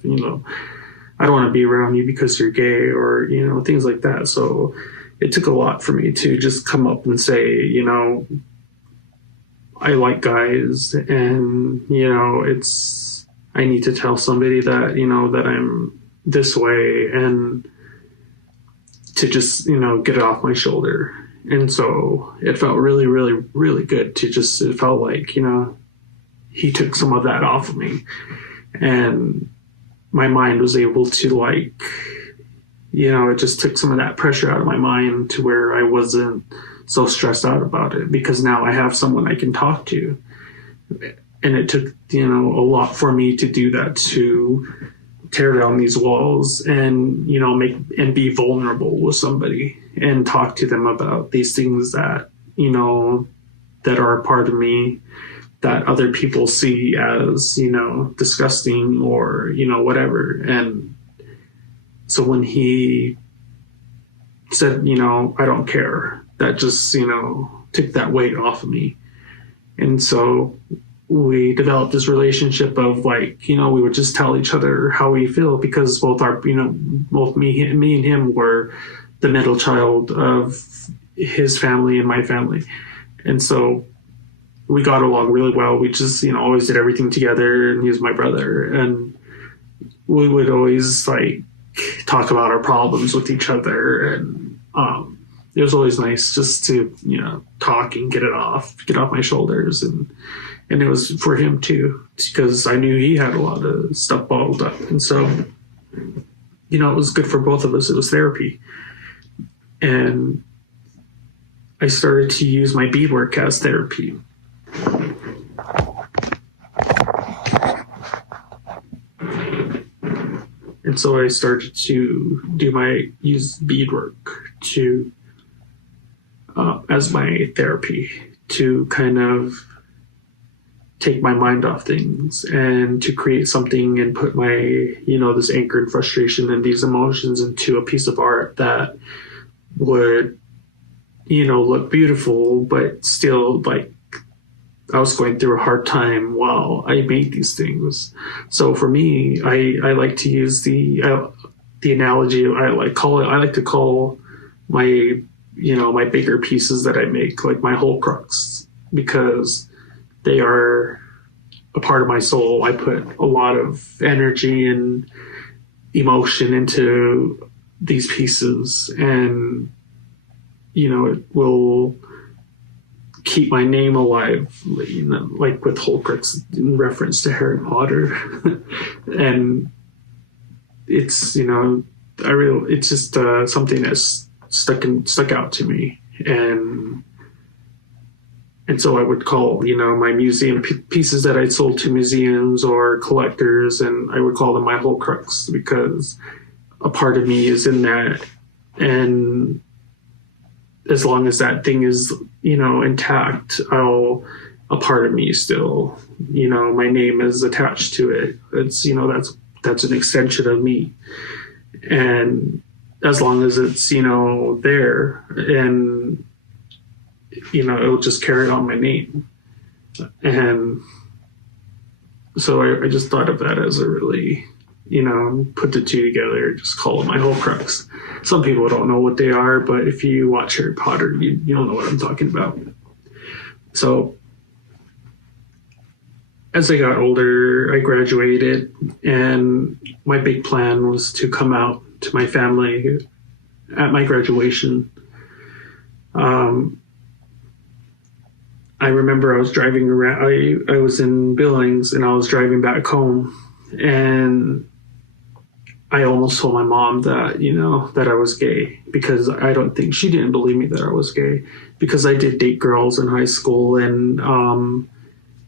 I don't want to be around you because you're gay, or, things like that. So it took a lot for me to just come up and say, I like guys, and, I need to tell somebody that, that I'm this way, and to just, get it off my shoulder. And so it felt really, really, really good to just, it felt like, he took some of that off of me, and my mind was able to it just took some of that pressure out of my mind to where I wasn't so stressed out about it, because now I have someone I can talk to. And it took, a lot for me to do that, to tear down these walls and, make and be vulnerable with somebody and talk to them about these things that, that are a part of me that other people see as, disgusting or, whatever. And so when he said, I don't care, that just, took that weight off of me. And so we developed this relationship of we would just tell each other how we feel, because both me and him were the middle child of his family and my family. And so we got along really well. We just, always did everything together, and he was my brother. And we would always talk about our problems with each other. And it was always nice just to, talk and get off my shoulders. And it was for him too, because I knew he had a lot of stuff bottled up. And so, it was good for both of us. It was therapy. And I started to use my beadwork as therapy. And so I started to use beadwork as my therapy, to kind of take my mind off things and to create something and put my, this anger and frustration and these emotions into a piece of art that would, look beautiful, but still I was going through a hard time while I made these things. So for me, I like to use the analogy, I like to call my, my bigger pieces that I make, my whole crux, because they are a part of my soul. I put a lot of energy and emotion into these pieces, and, it will keep my name alive, with Holcrux in reference to Harry Potter. And it's, it's just something that's stuck out to me. And And so I would call, my museum pieces that I'd sold to museums or collectors, and I would call them my whole crux, because a part of me is in that. And as long as that thing is, intact, a part of me still, my name is attached to it. It's, that's an extension of me. And as long as it's, there, and, it'll just carry on my name. And so I just thought of that as a really, put the two together, just call it my whole crux. Some people don't know what they are, but if you watch Harry Potter, you'll know what I'm talking about. So as I got older, I graduated, and my big plan was to come out to my family at my graduation. I remember I was driving around, I was in Billings, and I was driving back home, and I almost told my mom that, that I was gay, because I don't think she didn't believe me that I was gay, because I did date girls in high school, and,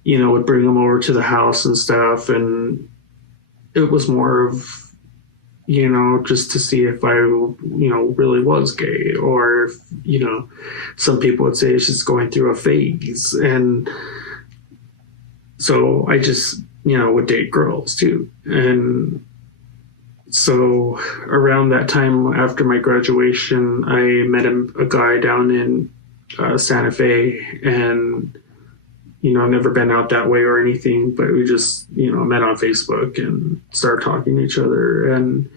would bring them over to the house and stuff. And it was more of, just to see if I, really was gay, or if, some people would say she's going through a phase. And so I just, would date girls too. And so around that time after my graduation, I met a guy down in Santa Fe, and never been out that way or anything, but we just met on Facebook and started talking to each other. And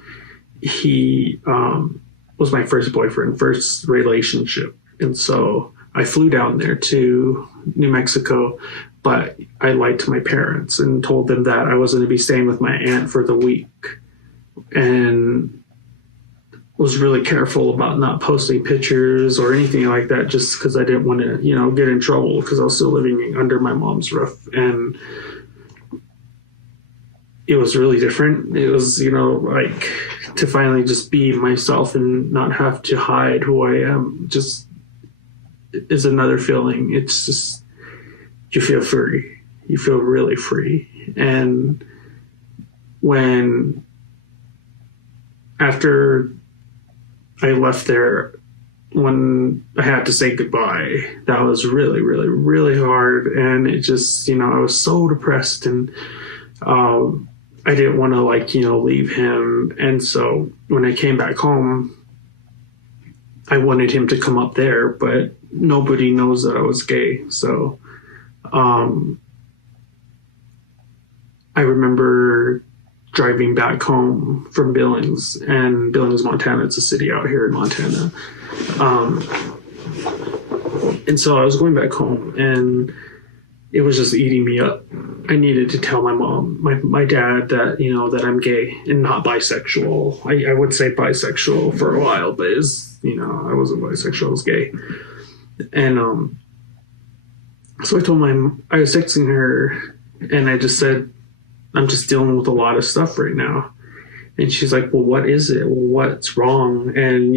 he was my first boyfriend, first relationship. And so I flew down there to New Mexico, but I lied to my parents and told them that I was going to be staying with my aunt for the week, and was really careful about not posting pictures or anything like that, just because I didn't want to, get in trouble, because I was still living under my mom's roof. And it was really different. It was, like, to finally just be myself and not have to hide who I am, just is another feeling. It's just, you feel free. You feel really free. And after I left there, when I had to say goodbye, that was really, really, really hard. And it just, I was so depressed, and I didn't want to leave him. And so when I came back home, I wanted him to come up there, but nobody knows that I was gay. So I remember driving back home from Billings, and Billings, Montana, it's a city out here in Montana. And so I was going back home, and it was just eating me up. I needed to tell my mom, my dad, that, that I'm gay and not bisexual. I would say bisexual for a while, but I wasn't bisexual, I was gay. And so I told I was texting her, and I just said, I'm just dealing with a lot of stuff right now. And she's like, well, what is it? What's wrong? And,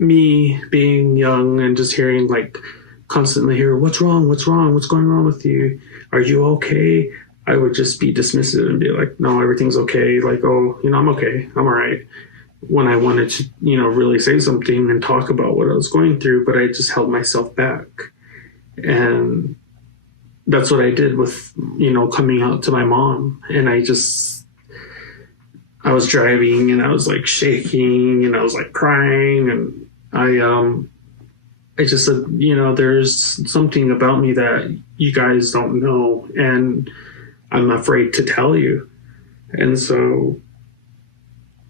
me being young and just hearing, constantly hear, what's wrong? What's wrong? What's going on with you? Are you okay? I would just be dismissive and be like, no, everything's okay. I'm okay. I'm all right. When I wanted to, really say something and talk about what I was going through, but I just held myself back. And that's what I did with, coming out to my mom. And I was driving, and I was shaking, and I was crying, and I just said, there's something about me that you guys don't know, and I'm afraid to tell you. And so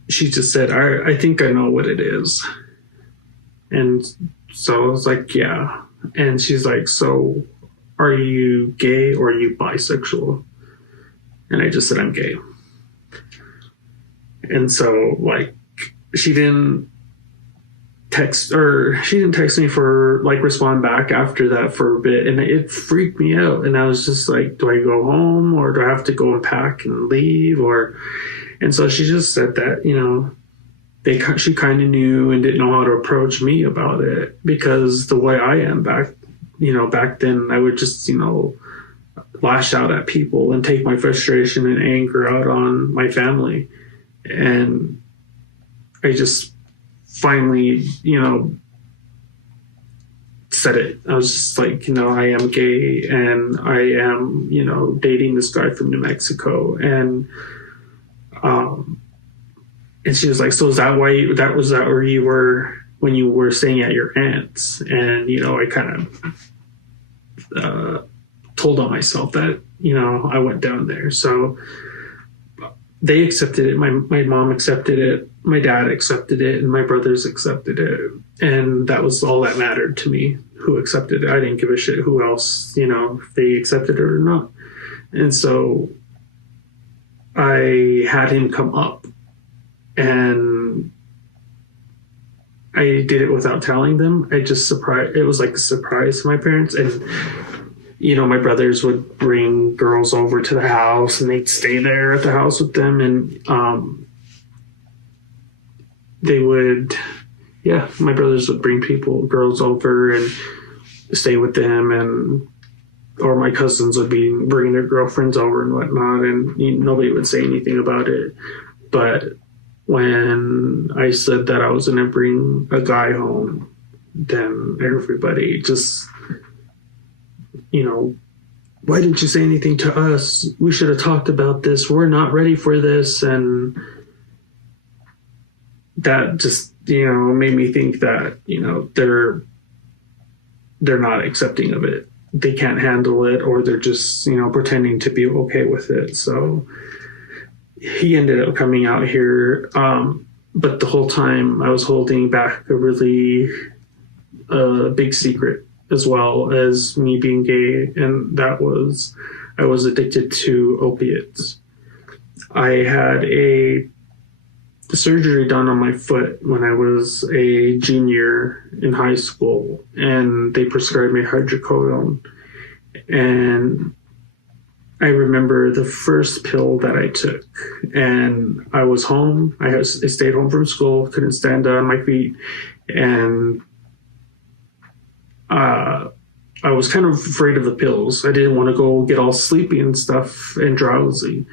she just said, I think I know what it is. And so I was like, yeah. And she's like, so are you gay or are you bisexual? And I just said, I'm gay. And so she didn't text me for respond back after that for a bit, and it freaked me out. And I was just like, do I go home, or do I have to go and pack and leave? And so she just said that, she kind of knew and didn't know how to approach me about it, because the way I am back back then I would just, lash out at people and take my frustration and anger out on my family. And I just finally, said it. I was just like, I am gay and I am, dating this guy from New Mexico. And she was like, so is that why was that where you were when you were staying at your aunt's? And, I kind of told on myself that, I went down there. So they accepted it. My mom accepted it. My dad accepted it, and my brothers accepted it. And that was all that mattered to me, who accepted it. I didn't give a shit who else, if they accepted it or not. And so I had him come up, and I did it without telling them. It was like a surprise to my parents. And my brothers would bring girls over to the house and they'd stay there at the house with them. And my brothers would bring girls over and stay with them, or my cousins would be bringing their girlfriends over and whatnot. And nobody would say anything about it. But when I said that I was going to bring a guy home, then everybody just, why didn't you say anything to us? We should have talked about this. We're not ready for this. And that just, made me think that, they're not accepting of it. They can't handle it, or they're just, pretending to be okay with it. So he ended up coming out here. But the whole time I was holding back a really big secret, as well as me being gay, and that was I was addicted to opiates. I had a surgery done on my foot when I was a junior in high school, and they prescribed me hydrocodone. And I remember the first pill that I took, and I was home. I stayed home from school, couldn't stand on my feet, and I was kind of afraid of the pills. I didn't want to go get all sleepy and stuff and drowsy.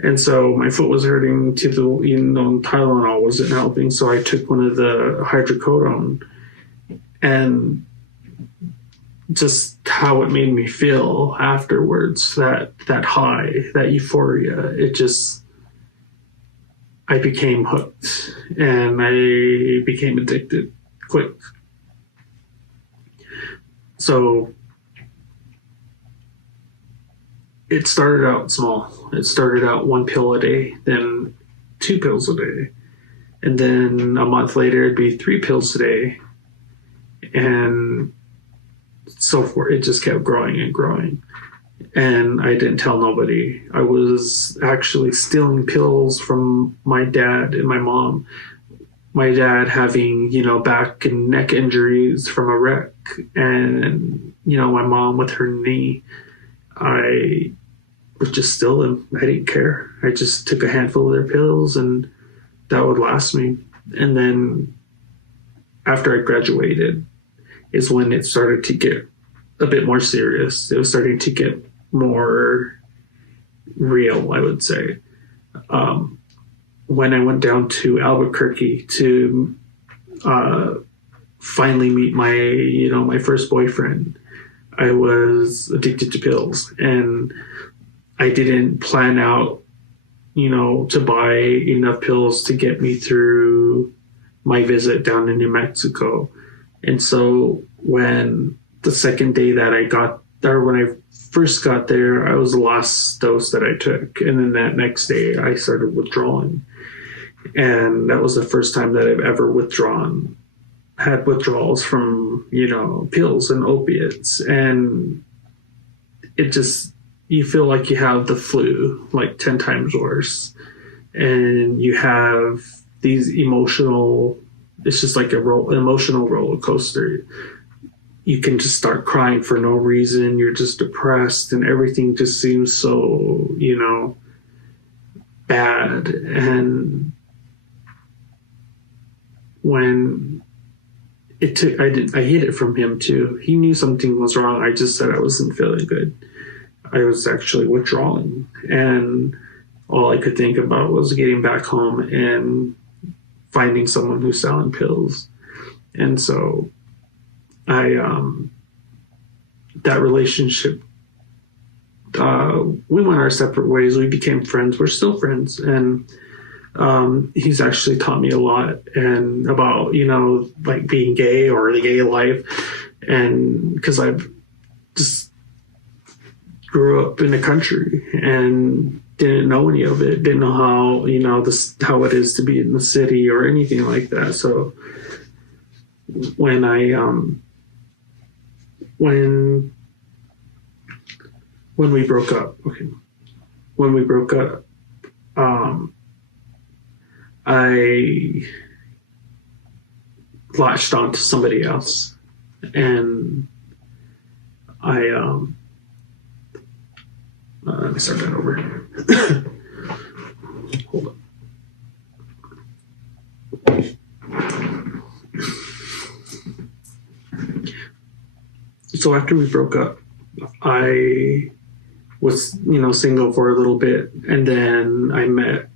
And so my foot was hurting to Tylenol wasn't helping. So I took one of the hydrocodone, and just how it made me feel afterwards, that high, that euphoria, I became hooked, and I became addicted quick. So it started out small. It started out 1 pill a day, then 2 pills a day. And then a month later, it'd be 3 pills a day. And so forth. It just kept growing and growing. And I didn't tell nobody. I was actually stealing pills from my dad and my mom. My dad having, back and neck injuries from a wreck. And, my mom with her knee. I was just stealing. I didn't care. I just took a handful of their pills, and that would last me. And then after I graduated is when it started to get a bit more serious. It was starting to get more real, I would say. When I went down to Albuquerque to finally meet my, my first boyfriend, I was addicted to pills, and I didn't plan out, to buy enough pills to get me through my visit down in New Mexico. And so when the second day that when I first got there, I was the last dose that I took. And then that next day I started withdrawing. And that was the first time that I've ever had withdrawals from, pills and opiates. And it just, you feel like you have the flu, like 10 times worse. And you have these it's just like an emotional roller coaster. You can just start crying for no reason. You're just depressed, and everything just seems so, bad. And when I hid it from him too. He knew something was wrong. I just said I wasn't feeling good. I was actually withdrawing, and all I could think about was getting back home and finding someone who's selling pills. And so that relationship, we went our separate ways. We became friends. We're still friends. And he's actually taught me a lot and about, like being gay or the gay life. And because I've just grew up in the country and didn't know any of it, didn't know how, how it is to be in the city or anything like that. So when we broke up, I latched on to somebody else, and let me start that over. Hold on. So after we broke up, I was, single for a little bit, and then I met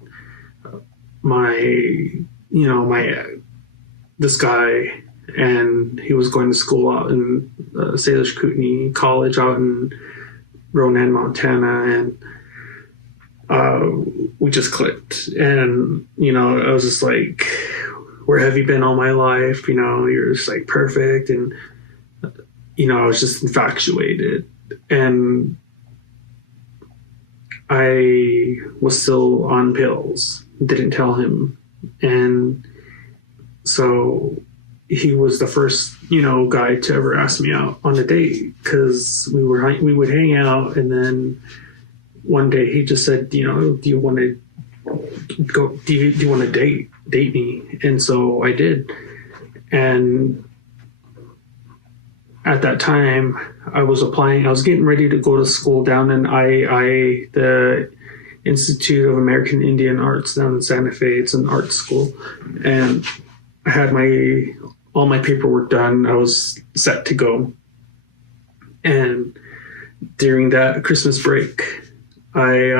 this guy, and he was going to school out in Salish Kootenai College out in Ronan, Montana, and we just clicked. And I was just like, where have you been all my life? You're just like perfect. And I was just infatuated, and I was still on pills, didn't tell him. And so he was the first, guy to ever ask me out on a date, because we would hang out. And then one day he just said, do you want to go, do you want to date me? And so I did. And at that time I was getting ready to go to school down in the Institute of American Indian Arts down in Santa Fe. It's an art school. And I had all my paperwork done. I was set to go. And during that Christmas break, I,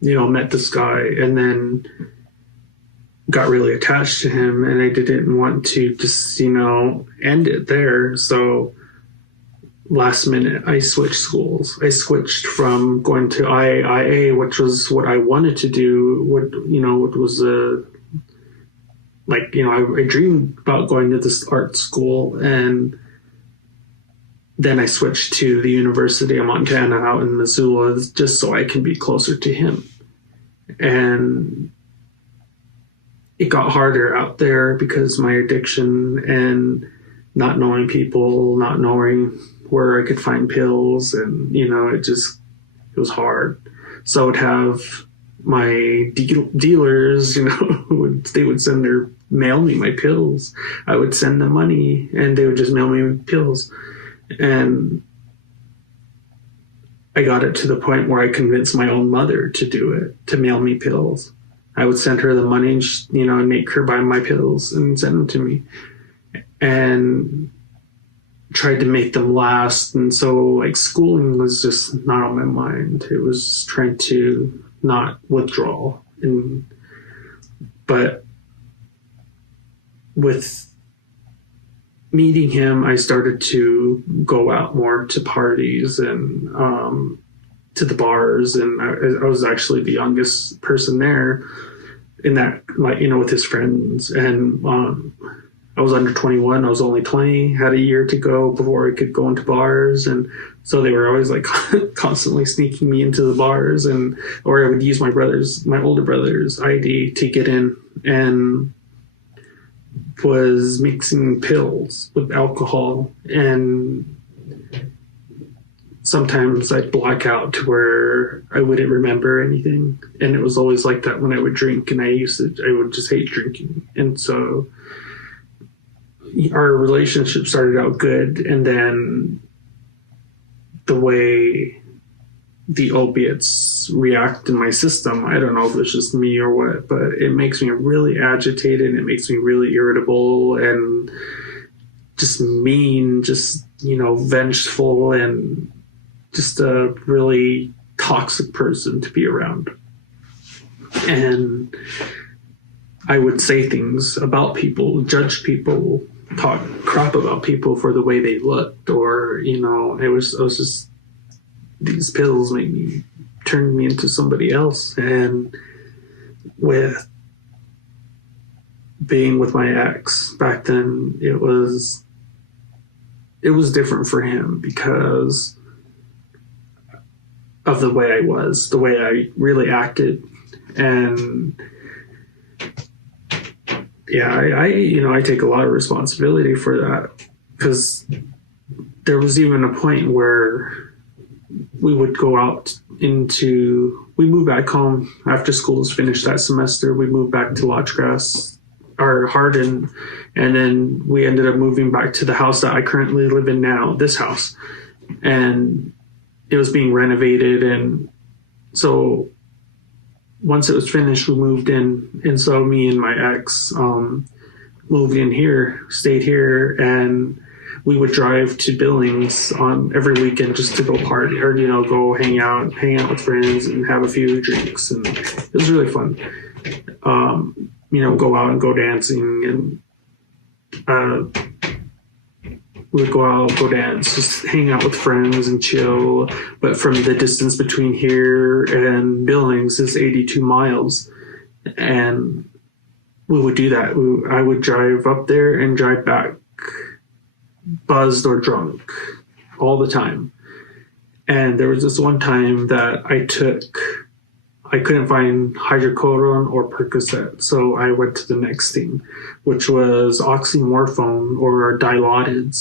met this guy, and then got really attached to him, and I didn't want to just, end it there. So last minute, I switched schools. I switched from going to IIA, which was what I wanted to do. It was I dreamed about going to this art school, and then I switched to the University of Montana out in Missoula just so I can be closer to him. And it got harder out there because my addiction and not knowing people, not knowing where I could find pills, and it was hard. So I would have my dealers, they would mail me my pills. I would send them money, and they would just mail me pills. And I got it to the point where I convinced my own mother to do it, to mail me pills. I would send her the money, and make her buy my pills and send them to me, and tried to make them last. And so schooling was just not on my mind. It was trying to not withdraw. But with meeting him, I started to go out more to parties and to the bars, and I was actually the youngest person there in that, with his friends. And I was under 21. I was only 20, had a year to go before I could go into bars. And so they were always constantly sneaking me into the bars, or I would use my older brother's ID to get in, and was mixing pills with alcohol. And sometimes I'd black out to where I wouldn't remember anything. And it was always like that when I would drink, and I would just hate drinking. And so our relationship started out good, and then the way the opiates react in my system, I don't know if it's just me or what, but it makes me really agitated, and it makes me really irritable, and just mean, just, vengeful, and just a really toxic person to be around. And I would say things about people, judge people, talk crap about people for the way they looked, or, I was just, these pills turned me into somebody else. And with being with my ex back then, it was different for him because of the way I was, the way I really acted. And yeah, I take a lot of responsibility for that, because there was even a point where we would go out we moved back home after school was finished that semester. We moved back to Lodgegrass or Hardin, and then we ended up moving back to the house that I currently live in now, this house. And it was being renovated, and so once it was finished, we moved in. And so me and my ex moved in here, stayed here, and we would drive to Billings on every weekend just to go party, or go hang out with friends and have a few drinks, and it was really fun. Go out and go dancing, and we would go out, go dance, just hang out with friends and chill. But from the distance between here and Billings is 82 miles, and we would do that. I would drive up there and drive back buzzed or drunk all the time. And there was this one time that I couldn't find hydrocodone or Percocet, so I went to the next thing, which was oxymorphone or Dilaudid,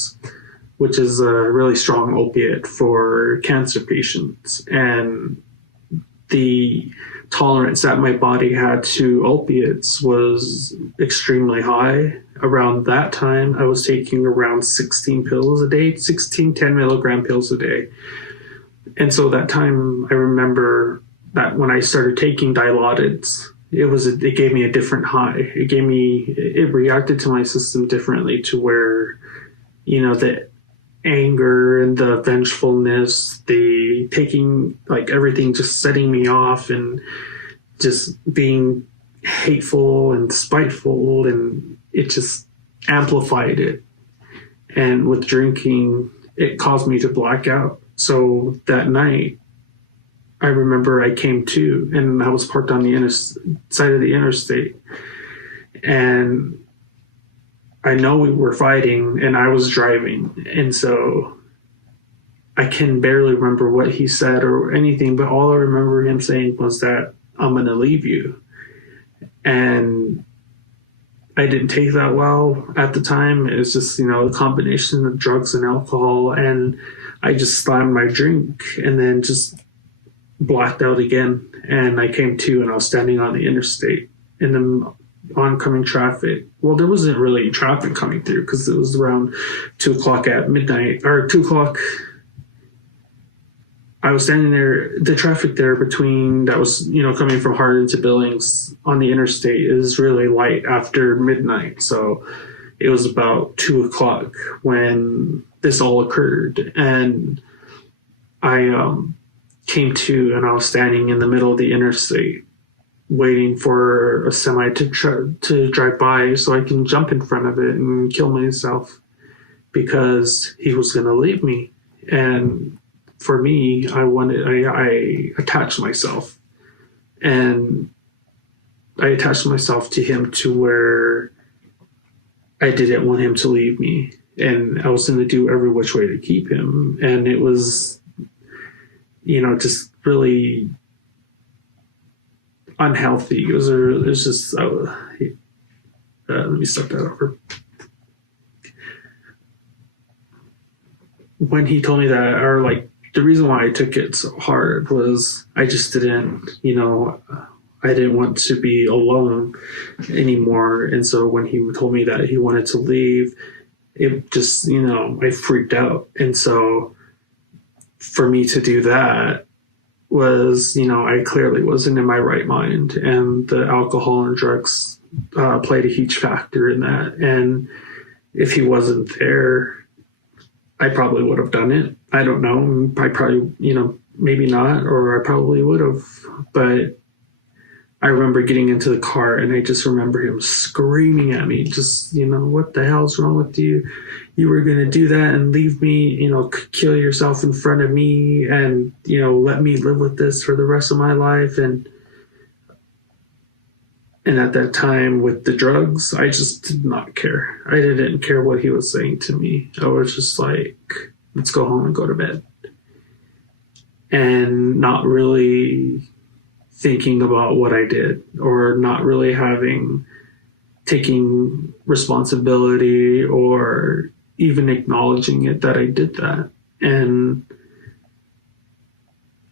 which is a really strong opiate for cancer patients. And the tolerance that my body had to opiates was extremely high. Around that time, I was taking around 16 pills a day, 10 milligram pills a day. And so that time, I remember that when I started taking Dilaudid, it gave me a different high. It reacted to my system differently, to where, the anger and the vengefulness, the taking, like, everything just setting me off and just being hateful and spiteful, and it just amplified it. And with drinking, it caused me to black out. So that night, I remember I came to, and I was parked on the side of the interstate, and I know we were fighting, and I was driving, and so I can barely remember what he said or anything, but all I remember him saying was that, "I'm going to leave you." And I didn't take that well at the time. It was just, a combination of drugs and alcohol, and I just slammed my drink and then just blacked out again. And I came to, and I was standing on the interstate in the oncoming traffic. Well, there wasn't really traffic coming through because it was around 2 o'clock at midnight, or 2 o'clock. I was standing there, the traffic there between, that was, coming from Hardin to Billings on the interstate is really light after midnight. So it was about 2 o'clock when this all occurred. And I came to, and I was standing in the middle of the interstate waiting for a semi to drive by so I can jump in front of it and kill myself, because he was going to leave me. And for me, I attached myself, and I attached myself to him to where I didn't want him to leave me, and I was going to do every which way to keep him. And it was, just really unhealthy. It was just, let me start that over. When he told me that, or like, the reason why I took it so hard was I just didn't, I didn't want to be alone anymore. And so when he told me that he wanted to leave, it just, I freaked out. And so for me to do that was, I clearly wasn't in my right mind. And the alcohol and drugs played a huge factor in that. And if he wasn't there, I probably would have done it. I don't know. I probably, maybe not, or I probably would have. But I remember getting into the car, and I just remember him screaming at me, just, what the hell's wrong with you? You were going to do that and leave me, kill yourself in front of me and, let me live with this for the rest of my life. And at that time with the drugs, I just did not care. I didn't care what he was saying to me. I was just like, let's go home and go to bed. And not really thinking about what I did, or not really taking responsibility or even acknowledging it that I did that. And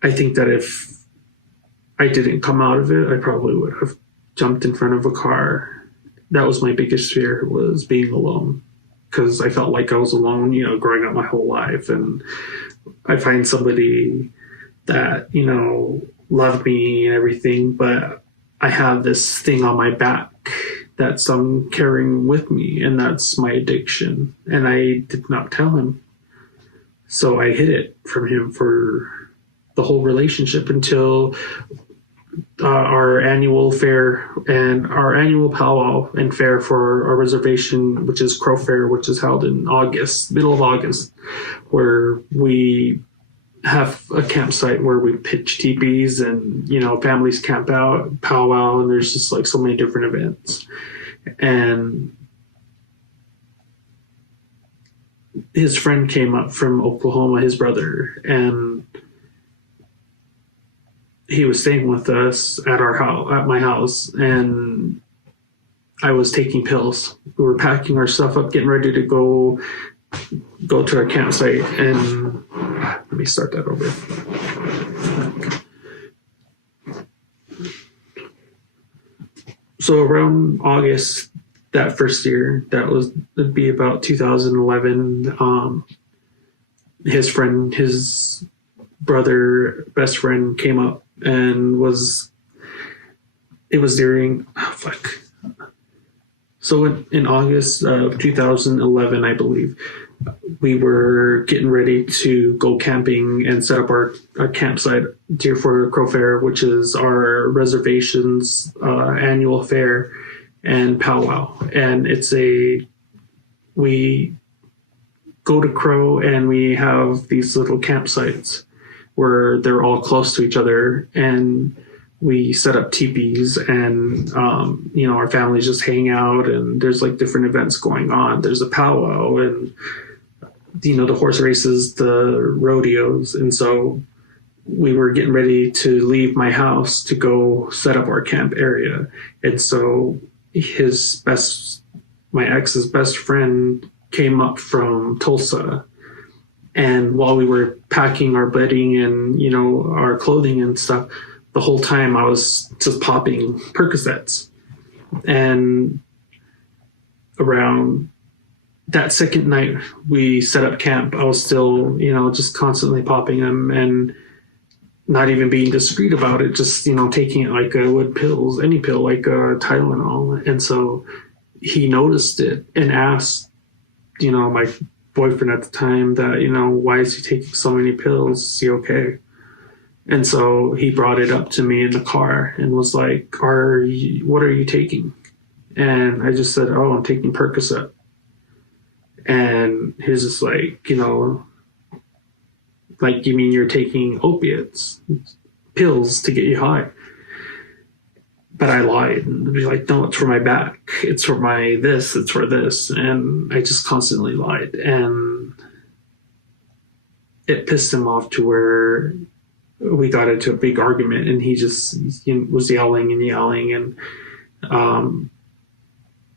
I think that if I didn't come out of it, I probably would have jumped in front of a car. That was my biggest fear, was being alone, because I felt like I was alone, growing up my whole life. And I find somebody that, loved me and everything, but I have this thing on my back that's I'm carrying with me, and that's my addiction. And I did not tell him. So I hid it from him for the whole relationship until our annual fair and our annual powwow and fair for our reservation, which is Crow Fair, which is held in August, middle of August, where we have a campsite where we pitch teepees and, families camp out, powwow, and there's just like so many different events. And his friend came up from Oklahoma, his brother, and he was staying with us at our house, at my house, and I was taking pills. We were packing our stuff up, getting ready to go to our campsite. And let me start that over. So around August that first year, it'd be about 2011, his brother, best friend, came up, and it was during, So in August of 2011, I believe, we were getting ready to go camping and set up our campsite for Crow Fair, which is our reservation's annual fair and powwow. And we go to Crow, and we have these little campsites where they're all close to each other, and we set up teepees, and our families just hang out, and there's like different events going on. There's a powwow, and the horse races, the rodeos. And so we were getting ready to leave my house to go set up our camp area. And so my ex's best friend came up from Tulsa. And while we were packing our bedding and, our clothing and stuff, the whole time I was just popping Percocets. And around that second night we set up camp, I was still, just constantly popping them and not even being discreet about it, just, taking it like I would pills, any pill, like Tylenol. And so he noticed it and asked, my boyfriend at the time that, why is he taking so many pills? Is he okay? And so he brought it up to me in the car and was like, what are you taking? And I just said, oh, I'm taking Percocet. And he's just like, like, you mean you're taking opiates, pills to get you high? But I lied and be like, no, it's for my back. It's for my this, it's for this. And I just constantly lied. And it pissed him off to where we got into a big argument, and he just was yelling and yelling, and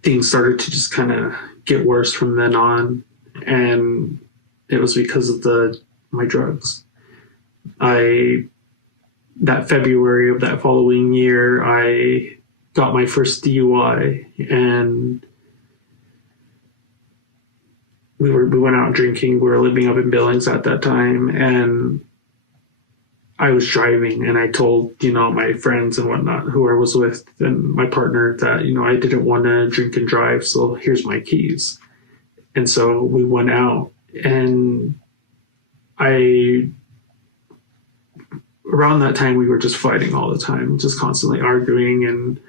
things started to just kind of get worse from then on. And it was because of my drugs. That February of that following year, I got my first DUI, and we went out drinking. We were living up in Billings at that time, and I was driving, and I told, my friends and whatnot who I was with and my partner that, I didn't want to drink and drive. So here's my keys. And so we went out, and around that time we were just fighting all the time, just constantly arguing. And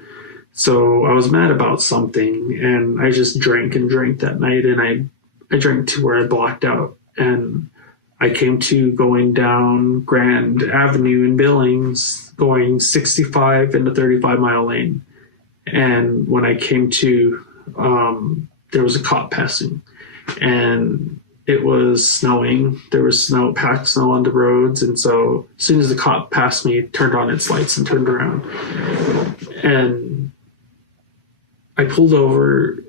so I was mad about something, and I just drank and drank that night, and I drank to where I blocked out. And I came to going down Grand Avenue in Billings, going 65 in the 35-mile lane. And when I came to, there was a cop passing, and it was snowing. There was packed snow on the roads. And so as soon as the cop passed me, it turned on its lights and turned around. And I pulled over,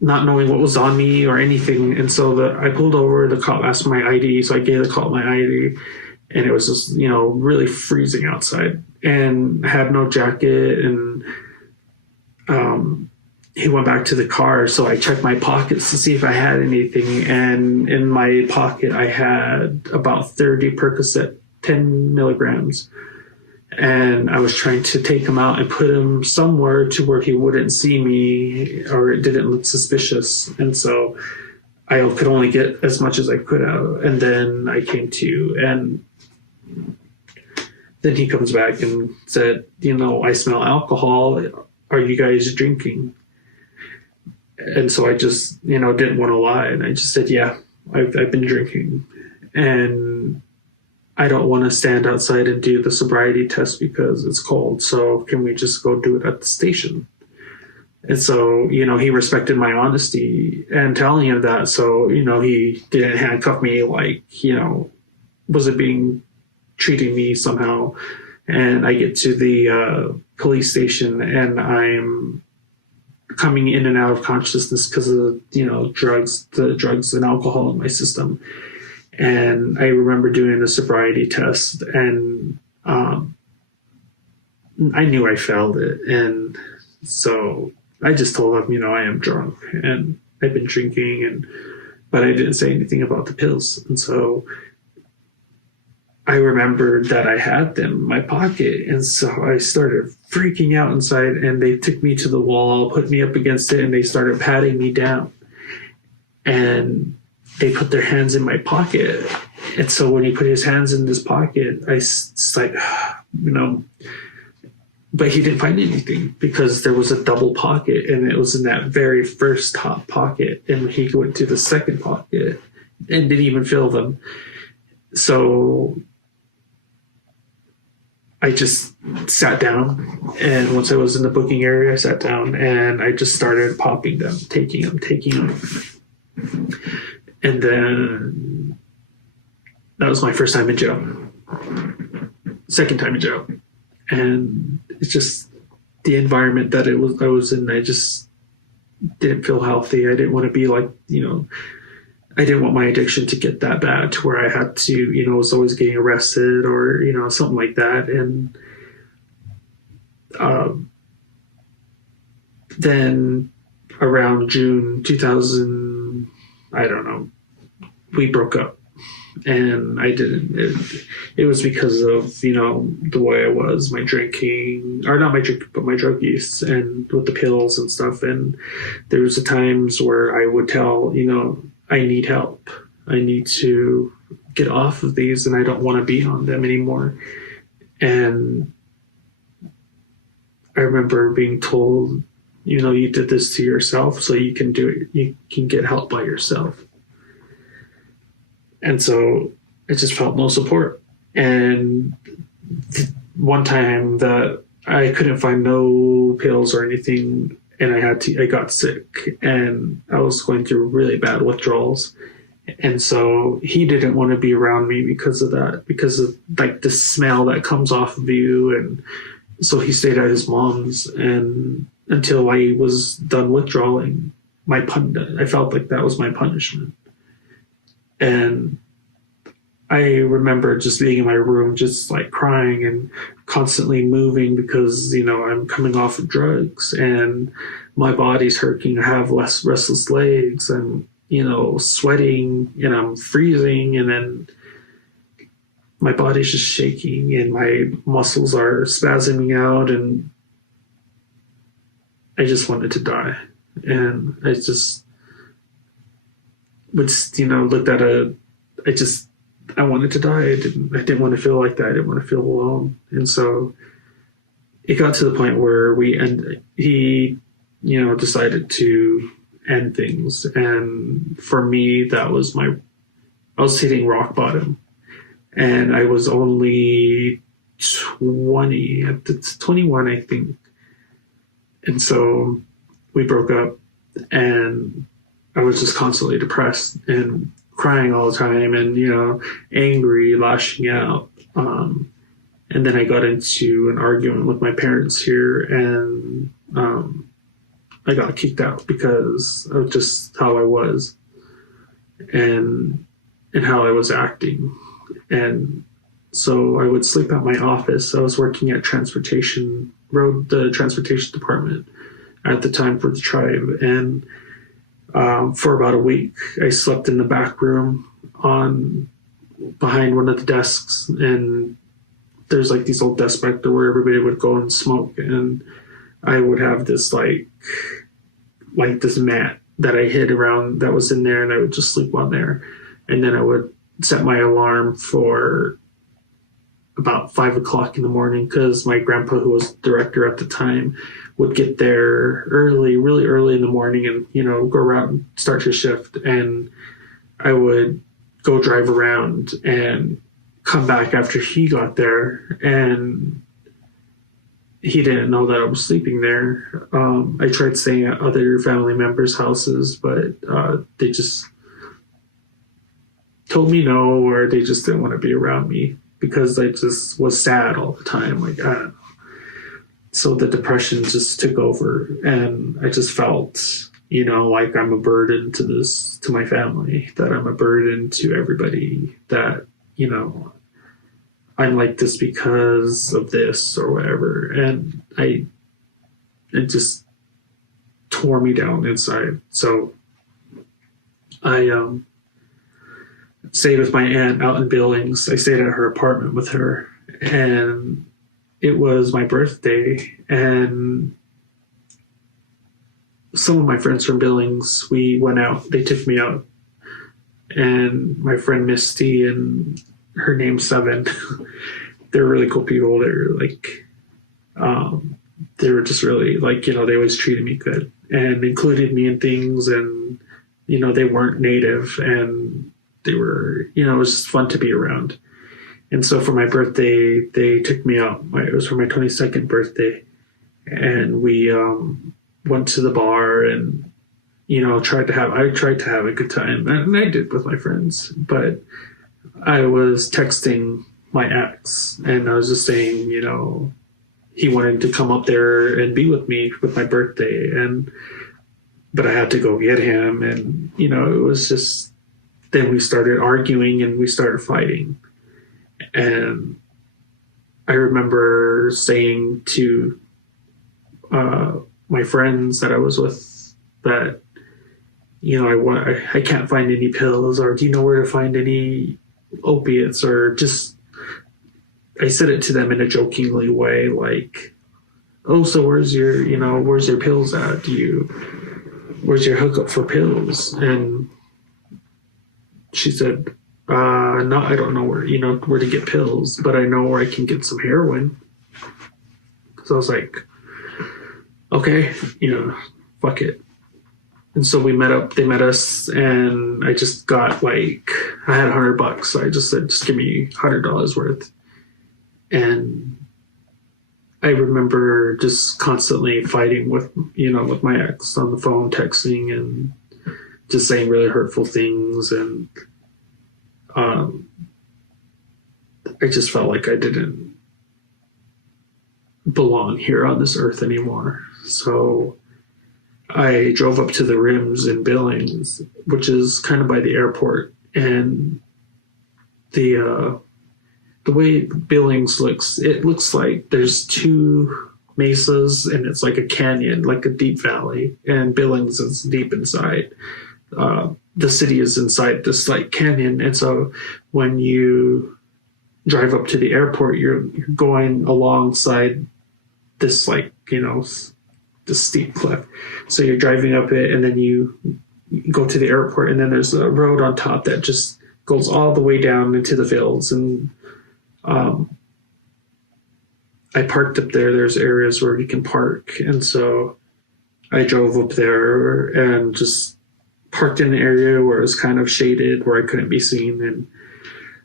not knowing what was on me or anything. And so I pulled over, the cop asked for my ID. So I gave the cop my ID, and it was just, really freezing outside, and I had no jacket. And he went back to the car. So I checked my pockets to see if I had anything. And in my pocket, I had about 30 Percocet, 10 milligrams. And I was trying to take him out and put him somewhere to where he wouldn't see me, or it didn't look suspicious. And so I could only get as much as I could out. And then I came to, and then he comes back and said, I smell alcohol. Are you guys drinking? And so I just, didn't want to lie. And I just said, yeah, I've been drinking. And I don't want to stand outside and do the sobriety test because it's cold. So can we just go do it at the station? And so, he respected my honesty and telling him that. So, he didn't handcuff me like, wasn't treating me somehow. And I get to the police station, and I'm coming in and out of consciousness because of, the drugs and alcohol in my system. And I remember doing a sobriety test, and I knew I failed it. And so I just told him, I am drunk and I've been drinking, but I didn't say anything about the pills. And so I remembered that I had them in my pocket. And so I started freaking out inside, and they took me to the wall, put me up against it, and they started patting me down. And they put their hands in my pocket. And so when he put his hands in this pocket, it's like, but he didn't find anything because there was a double pocket, and it was in that very first top pocket. And he went to the second pocket and didn't even fill them. So I just sat down, and once I was in the booking area, I sat down and I just started popping them, taking them. And then that was my first time in jail, second time in jail. And it's just the environment that I was in. I just didn't feel healthy. I didn't want to be like, I didn't want my addiction to get that bad to where I had to, was always getting arrested or, something like that. And then around June 2000, I don't know, we broke up. And I didn't, it was because of, the way I was, my drinking, or not my drinking, but my drug use and with the pills and stuff. And there was times where I would tell, I need help. I need to get off of these, and I don't want to be on them anymore. And I remember being told, you did this to yourself, so you can do it. You can get help by yourself. And so I just felt no support. And one time that I couldn't find no pills or anything, and I got sick, and I was going through really bad withdrawals. And so he didn't want to be around me because of that, because of like the smell that comes off of you. And so he stayed at his mom's, and until I was done withdrawing, I felt like that was my punishment. And I remember just being in my room, just like crying and constantly moving because, I'm coming off of drugs and my body's hurting. I have less restless legs and, sweating, and I'm freezing, and then my body's just shaking and my muscles are spasming out, and I just wanted to die. And looked at I wanted to die. I didn't want to feel like that. I didn't want to feel alone. And so it got to the point where he decided to end things. And for me, that was I was hitting rock bottom. And I was only 21, I think. And so we broke up, and I was just constantly depressed and crying all the time and, angry, lashing out. And then I got into an argument with my parents here, and I got kicked out because of just how I was and how I was acting. And so I would sleep at my office. I was working at the transportation department at the time for the tribe. And for about a week, I slept in the back room behind one of the desks. And there's like these old desks back there where everybody would go and smoke. And I would have this like this mat that I hid around that was in there, and I would just sleep on there. And then I would set my alarm for about 5 o'clock in the morning, because my grandpa, who was director at the time, would get there really early in the morning and, go around and start his shift. And I would go drive around and come back after he got there, and he didn't know that I was sleeping there. I tried staying at other family members' houses, but they just told me no, or they just didn't want to be around me because I just was sad all the time. Like, I don't know. So the depression just took over, and I just felt, like I'm a burden to my family, that I'm a burden to everybody, that, I'm like this because of this or whatever. And it just tore me down inside. So I stayed with my aunt out in Billings. I stayed at her apartment with her, and it was my birthday, and some of my friends from Billings, we went out. They took me out, and my friend Misty and her name's Seven. They're really cool people. They're like, they were just really like, they always treated me good and included me in things, and they weren't native, and they were, it was just fun to be around. And so for my birthday, they took me out. It was for my 22nd birthday, and we went to the bar and tried to have a good time, and I did with my friends. But I was texting my ex, and I was just saying, he wanted to come up there and be with me with my birthday, but I had to go get him, and it was just. Then we started arguing and we started fighting. And I remember saying to my friends that I was with that, I can't find any pills, or do you know where to find any opiates, or just, I said it to them in a jokingly way, like, oh, so where's your pills at? Where's your hookup for pills? And she said, no, I don't know where to get pills, but I know where I can get some heroin. So I was like, okay, fuck it. And so we met up, they met us, and I just got I had $100. So I just said, just give me $100 worth. And I remember just constantly fighting with my ex on the phone, texting and just saying really hurtful things. And I just felt like I didn't belong here on this earth anymore. So I drove up to the Rims in Billings, which is kind of by the airport. And the way Billings looks, it looks like there's two mesas, and it's like a canyon, like a deep valley. And Billings is deep inside. The city is inside this canyon, and so when you drive up to the airport, you're going alongside this this steep cliff. So you're driving up it, and then you go to the airport, and then there's a road on top that just goes all the way down into the fields. And I parked up there. There's areas where you can park. And so I drove up there and just parked in an area where it was kind of shaded, where I couldn't be seen. And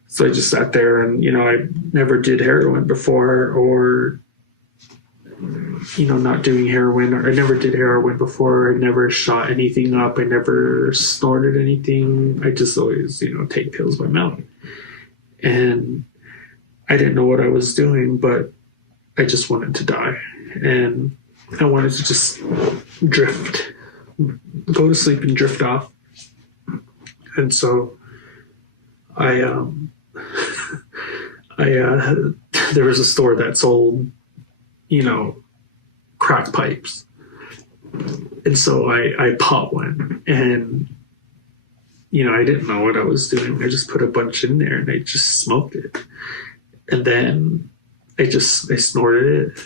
so I just sat there, and, I never did heroin before, or, not doing heroin, or I never did heroin before. I never shot anything up. I never snorted anything. I just always, take pills by mouth. And I didn't know what I was doing, but I just wanted to die. And I wanted to just drift, go to sleep and drift off. And so there was a store that sold, crack pipes. And so I bought one, and, I didn't know what I was doing. I just put a bunch in there and I just smoked it. And then I snorted it,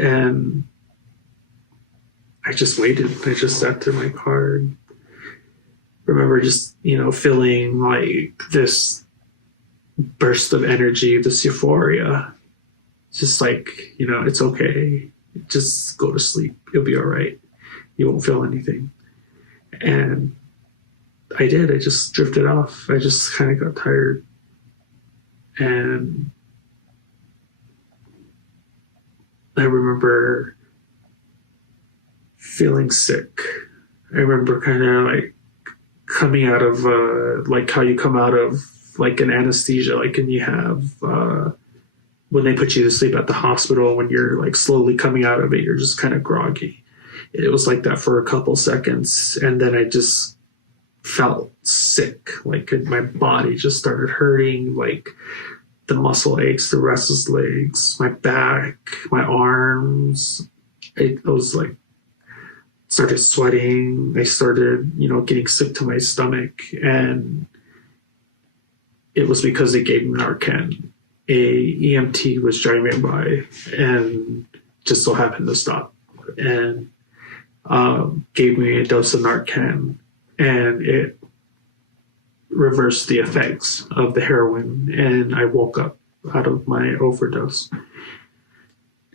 and I just waited. I just sat in my car. And remember just, feeling like this burst of energy, this euphoria. Just like, it's okay. Just go to sleep. You'll be all right. You won't feel anything. And I did. I just drifted off. I just kind of got tired. And I remember feeling sick. I remember kind of like coming out of like how you come out of like an anesthesia, like, and you have when they put you to sleep at the hospital, when you're like slowly coming out of it, you're just kind of groggy. It was like that for a couple seconds, and then I just felt sick. Like my body just started hurting, like the muscle aches, the restless legs, my back, my arms. I was like, started sweating. I started, getting sick to my stomach. And it was because they gave me Narcan. A EMT was driving by and just so happened to stop and gave me a dose of Narcan. And it reversed the effects of the heroin. And I woke up out of my overdose.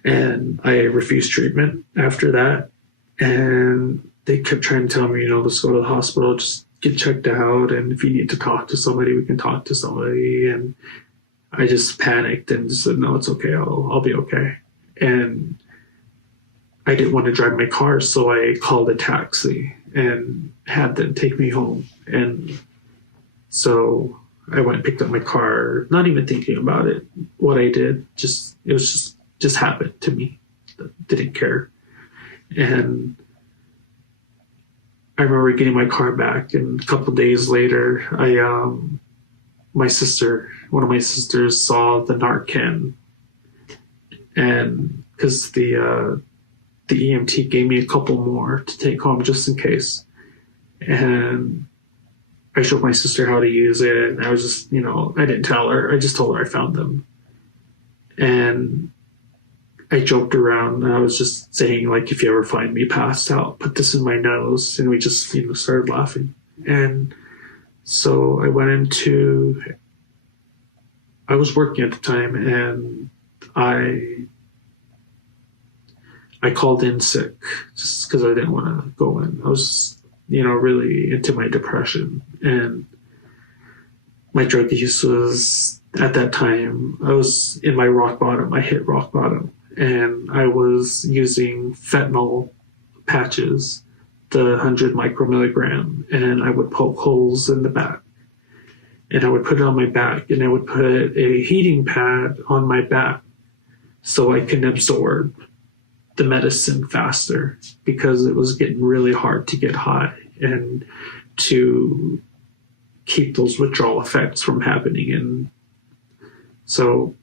And I refused treatment after that. And they kept trying to tell me, let's go to the hospital, just get checked out. And if you need to talk to somebody, we can talk to somebody. And I just panicked and said, no, it's okay. I'll be okay. And I didn't want to drive my car, so I called a taxi and had them take me home. And so I went and picked up my car, not even thinking about it, what I did. It was just happened to me. Didn't care. And I remember getting my car back, and a couple of days later, one of my sisters saw the Narcan, and because the EMT gave me a couple more to take home just in case, and I showed my sister how to use it, and I was just, I didn't tell her, I just told her I found them, and I joked around, and I was just saying, like, if you ever find me passed out, put this in my nose. And we just, started laughing. And so I was working at the time, and I called in sick just because I didn't want to go in. I was, really into my depression. And my drug use was, at that time, I was in my rock bottom. I hit rock bottom. And I was using fentanyl patches, the 100 micromilligram, and I would poke holes in the back. And I would put it on my back, and I would put a heating pad on my back so I can absorb the medicine faster, because it was getting really hard to get high and to keep those withdrawal effects from happening. And so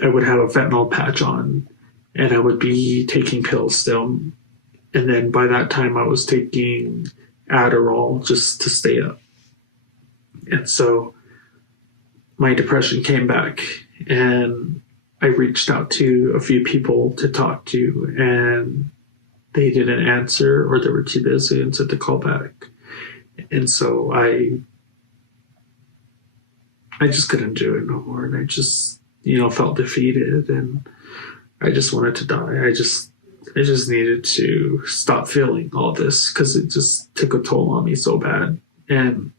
I would have a fentanyl patch on, and I would be taking pills still. And then by that time I was taking Adderall just to stay up. And so my depression came back, and I reached out to a few people to talk to, and they didn't answer, or they were too busy and said to call back. And so I just couldn't do it no more. And I just, felt defeated, and I just wanted to die. I just needed to stop feeling all this because it just took a toll on me so bad. And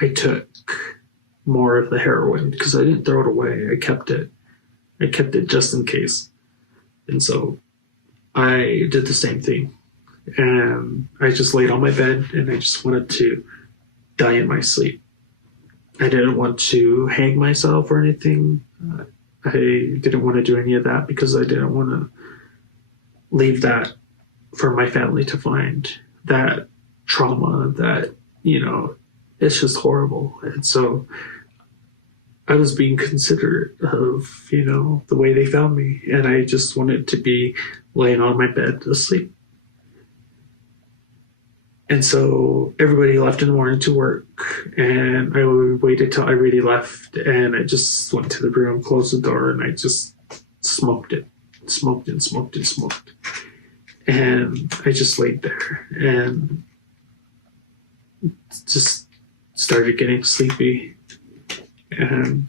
I took more of the heroin because I didn't throw it away. I kept it just in case. And so I did the same thing. And I just laid on my bed and I just wanted to die in my sleep. I didn't want to hang myself or anything. I didn't want to do any of that because I didn't want to leave that for my family to find. That trauma, that, it's just horrible. And so I was being considerate of, the way they found me. And I just wanted to be laying on my bed asleep. And so everybody left in the morning to work, and I waited till everybody left, and I just went to the room, closed the door, and I just smoked it. And I just laid there and just started getting sleepy. And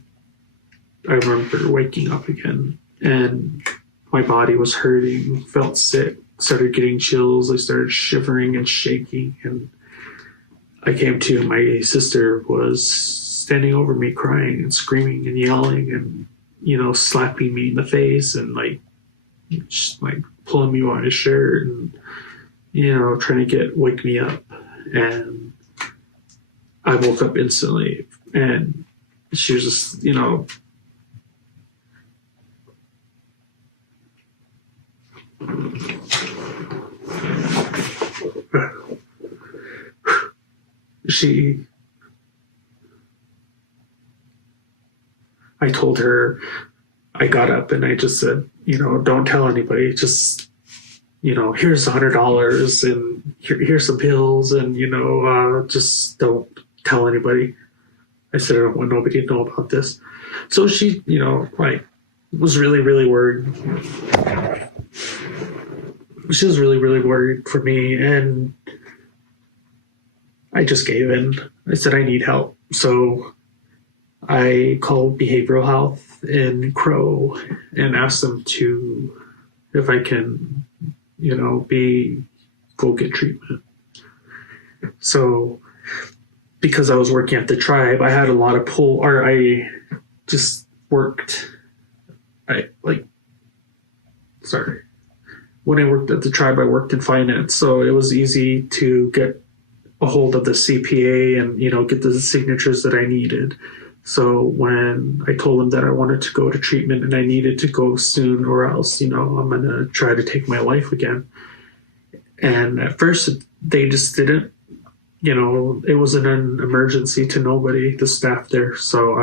I remember waking up again, and my body was hurting, felt sick, started getting chills. I started shivering and shaking, and I came to, my sister was standing over me crying and screaming and yelling and, slapping me in the face and just pulling me by his shirt and, trying to wake me up. And I woke up instantly, and she was just, I told her, I got up and I just said, don't tell anybody, just, here's $100 and here's some pills, and, just don't tell anybody. I said, I don't want nobody to know about this. So she, was really, really worried. She was really, really worried for me, and I just gave in. I said, I need help. So I called behavioral health in Crow and asked them if I can, go get treatment. So because I was working at the tribe, I had a lot of I just worked. When I worked at the tribe, I worked in finance, so it was easy to get a hold of the CPA and, get the signatures that I needed. So when I told them that I wanted to go to treatment and I needed to go soon, or else, I'm going to try to take my life again. And at first they just didn't, it wasn't an emergency to nobody, the staff there. So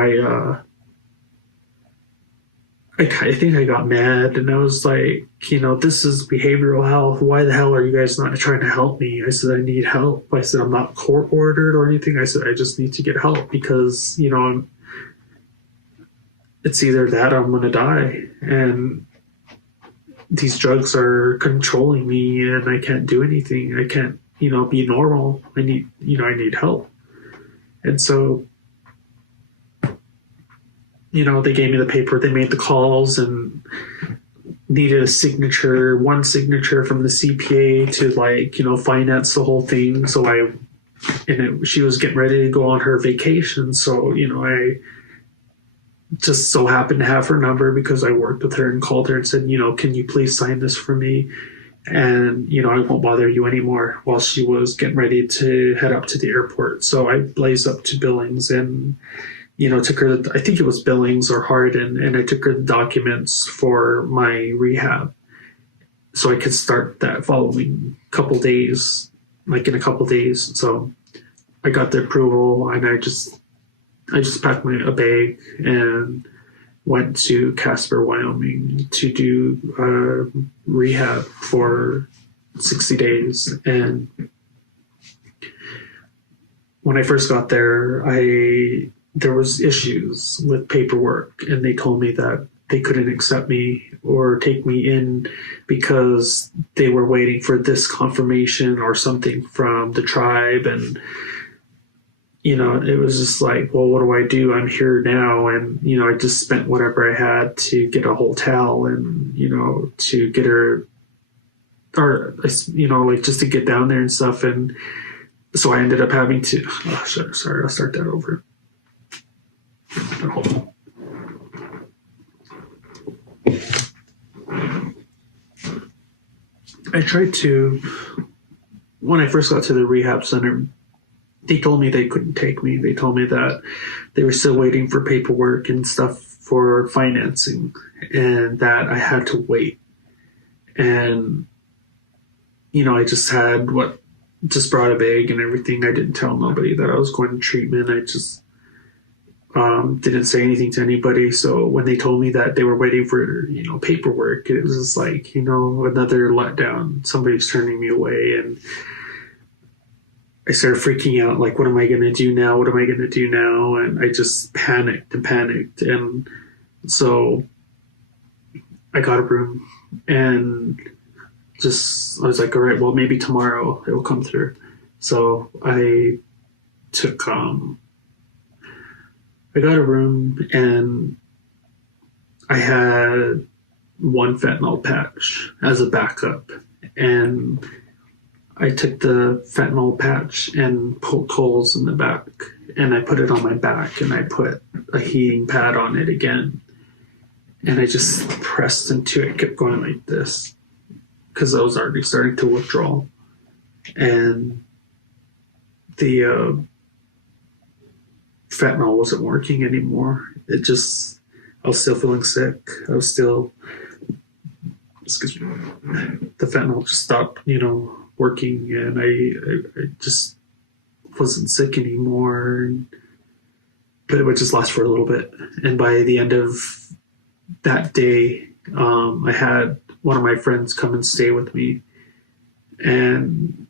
I think I got mad, and I was like, this is behavioral health. Why the hell are you guys not trying to help me? I said, I need help. I said, I'm not court ordered or anything. I said, I just need to get help because, it's either that or I'm going to die. And these drugs are controlling me, and I can't do anything. I can't, be normal. I need help. And so, they gave me the paper, they made the calls and needed one signature from the CPA to finance the whole thing. So she was getting ready to go on her vacation. So, I just so happened to have her number because I worked with her and called her and said, can you please sign this for me? And, I won't bother you anymore, while she was getting ready to head up to the airport. So I blazed up to Billings and, took her, I think it was Billings or Hardin, and I took her the documents for my rehab so I could start that following couple days, in a couple days. So I got the approval, and I just packed a bag and went to Casper, Wyoming to do rehab for 60 days. And when I first got there, there was issues with paperwork, and they told me that they couldn't accept me or take me in because they were waiting for this confirmation or something from the tribe. And it was just like, well, what do I do? I'm here now. And, I just spent whatever I had to get a hotel and, to get her, or, like just to get down there and stuff. And so I ended up having to, sorry, I'll start that over. Hold on. I tried to, when I first got to the rehab center, they told me they couldn't take me. They told me that they were still waiting for paperwork and stuff for financing and that I had to wait. And, I just brought a bag and everything. I didn't tell nobody that I was going to treatment. I just didn't say anything to anybody. So when they told me that they were waiting for, paperwork, it was just like, another letdown. Somebody's turning me away. And I started freaking out, like, what am I going to do now? What am I going to do now? And I just panicked. And so I got a room and I was like, all right, well, maybe tomorrow it will come through. So I took, I got a room and I had one fentanyl patch as a backup. And I took the fentanyl patch and poked holes in the back and I put it on my back and I put a heating pad on it again. And I just pressed into it, kept going like this because I was already starting to withdraw. And the fentanyl wasn't working anymore. I was still feeling sick. Excuse me, the fentanyl just stopped, working, and I just wasn't sick anymore. But it would just last for a little bit. And by the end of that day, I had one of my friends come and stay with me and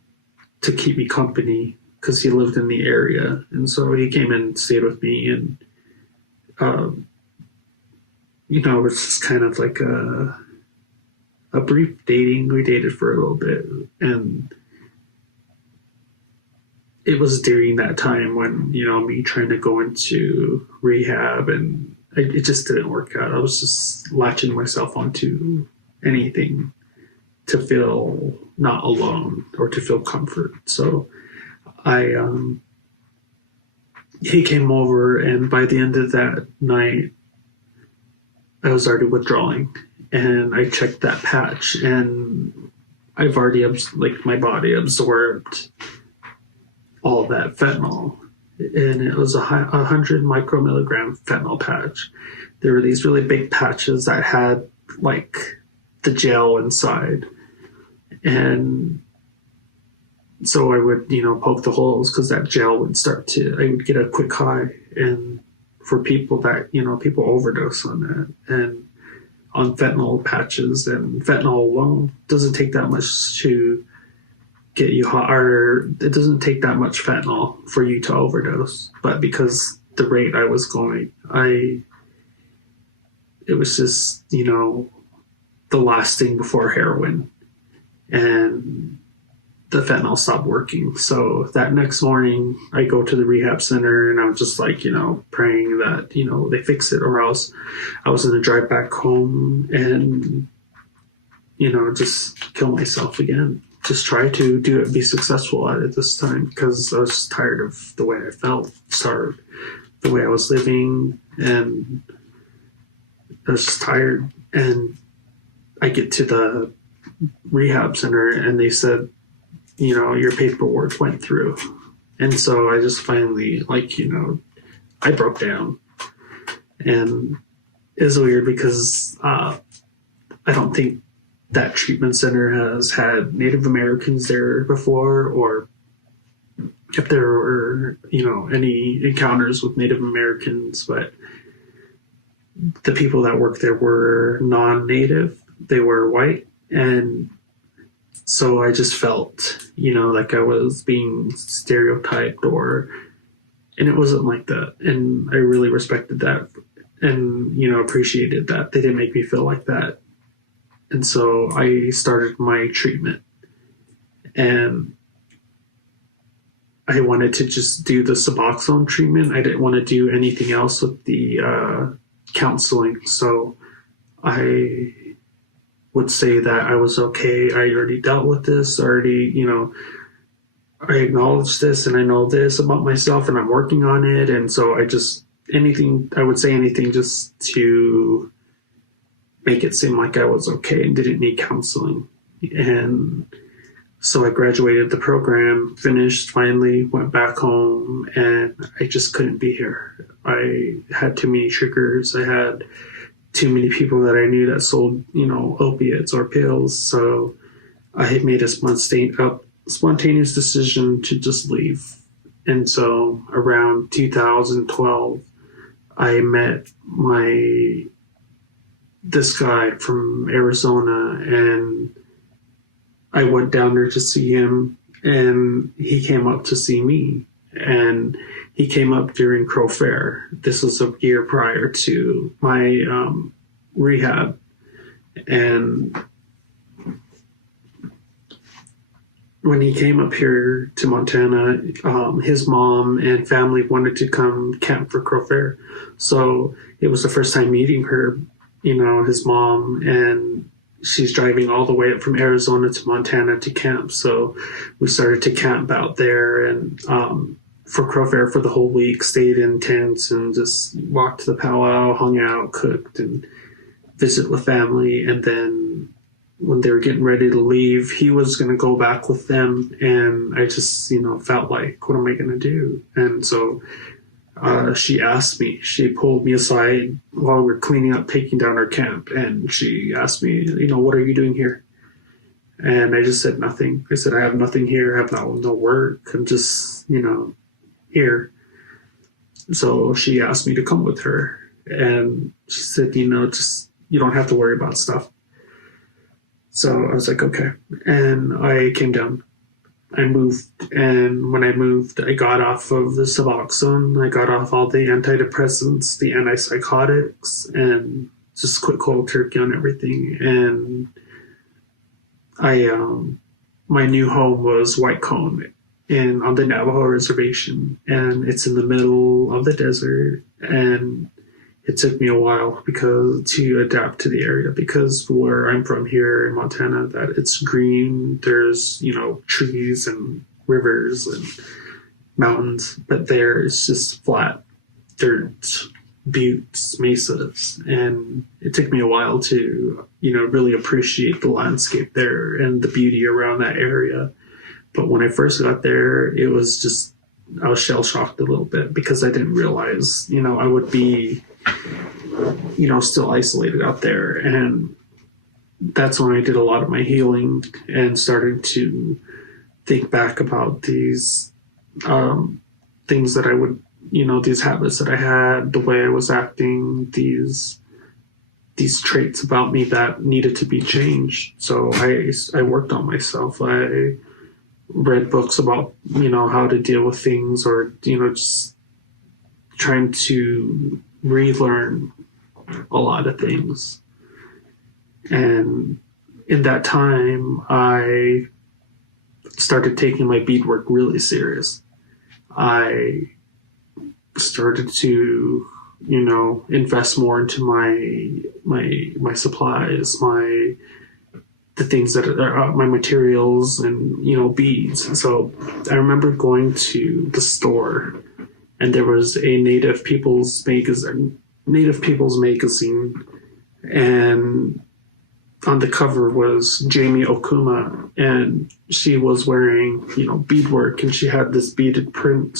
to keep me company because he lived in the area. And so he came and stayed with me and, it was just kind of like a brief dating. We dated for a little bit, and it was during that time when, me trying to go into rehab and it just didn't work out. I was just latching myself onto anything to feel not alone or to feel comfort. So he came over, and by the end of that night, I was already withdrawing, and I checked that patch, and I've already, my body absorbed all that fentanyl, and it was 100 micromilligram fentanyl patch. There were these really big patches that had like the gel inside, and so I would, poke the holes because that gel would I would get a quick high. And for people that, people overdose on that and on fentanyl patches, and fentanyl alone doesn't take that much to get you high, or it doesn't take that much fentanyl for you to overdose. But because the rate I was going, it was just, the last thing before heroin. And the fentanyl stopped working. So that next morning I go to the rehab center and I was just like, praying that, they fix it, or else I was going to drive back home and, just kill myself again. Just try to be successful at it this time, because I was just tired of the way I felt, tired the way I was living, and I was just tired. And I get to the rehab center and they said, your paperwork went through. And so I just finally, I broke down. And it's weird because I don't think that treatment center has had Native Americans there before, or if there were, any encounters with Native Americans, but the people that worked there were non-Native. They were white. And so I just felt, like I was being stereotyped, and it wasn't like that. And I really respected that and, appreciated that. They didn't make me feel like that. And so I started my treatment, and I wanted to just do the Suboxone treatment. I didn't want to do anything else with the counseling. So I would say that I was okay. I already dealt with this, already, I acknowledge this and I know this about myself and I'm working on it. And so I would say anything just to make it seem like I was okay and didn't need counseling. And so I graduated the program, finished, finally went back home, and I just couldn't be here. I had too many triggers. I had too many people that I knew that sold, opiates or pills. So I had made a spontaneous decision to just leave. And so around 2012, I met this guy from Arizona, and I went down there to see him, and he came up to see me. And he came up during Crow Fair. This was a year prior to my rehab. And when he came up here to Montana, his mom and family wanted to come camp for Crow Fair. So it was the first time meeting her, his mom, and she's driving all the way up from Arizona to Montana to camp. So we started to camp out there, and for Crow Fair for the whole week, stayed in tents and just walked to the powwow, hung out, cooked, and visit with family. And then when they were getting ready to leave, he was going to go back with them. And I just, felt like, what am I going to do? And so she pulled me aside while we were cleaning up, taking down our camp. And she asked me, what are you doing here? And I just said nothing. I said, I have nothing here. I have no work. I'm just, here. So she asked me to come with her. And she said, just, you don't have to worry about stuff. So I was like, okay. And I came down. I moved. And when I moved, I got off of the Suboxone. I got off all the antidepressants, the antipsychotics, and just quit cold turkey on everything. And my new home was White Cone on the Navajo reservation. And it's in the middle of the desert. And it took me a while to adapt to the area, because where I'm from here in Montana, that it's green, there's, trees and rivers and mountains, but there it's just flat dirt, buttes, mesas. And it took me a while to, really appreciate the landscape there and the beauty around that area. But when I first got there, it was just, I was shell shocked a little bit, because I didn't realize, I would be, still isolated out there. And that's when I did a lot of my healing and started to think back about these things that I would, these habits that I had, the way I was acting, these traits about me that needed to be changed. So I worked on myself. I read books about, how to deal with things, or, just trying to relearn a lot of things. And in that time, I started taking my beadwork really serious. I started to, invest more into my supplies, the things that are my materials, and beads. So I remember going to the store, and there was a Native Peoples magazine, and on the cover was Jamie Okuma, and she was wearing, beadwork, and she had this beaded print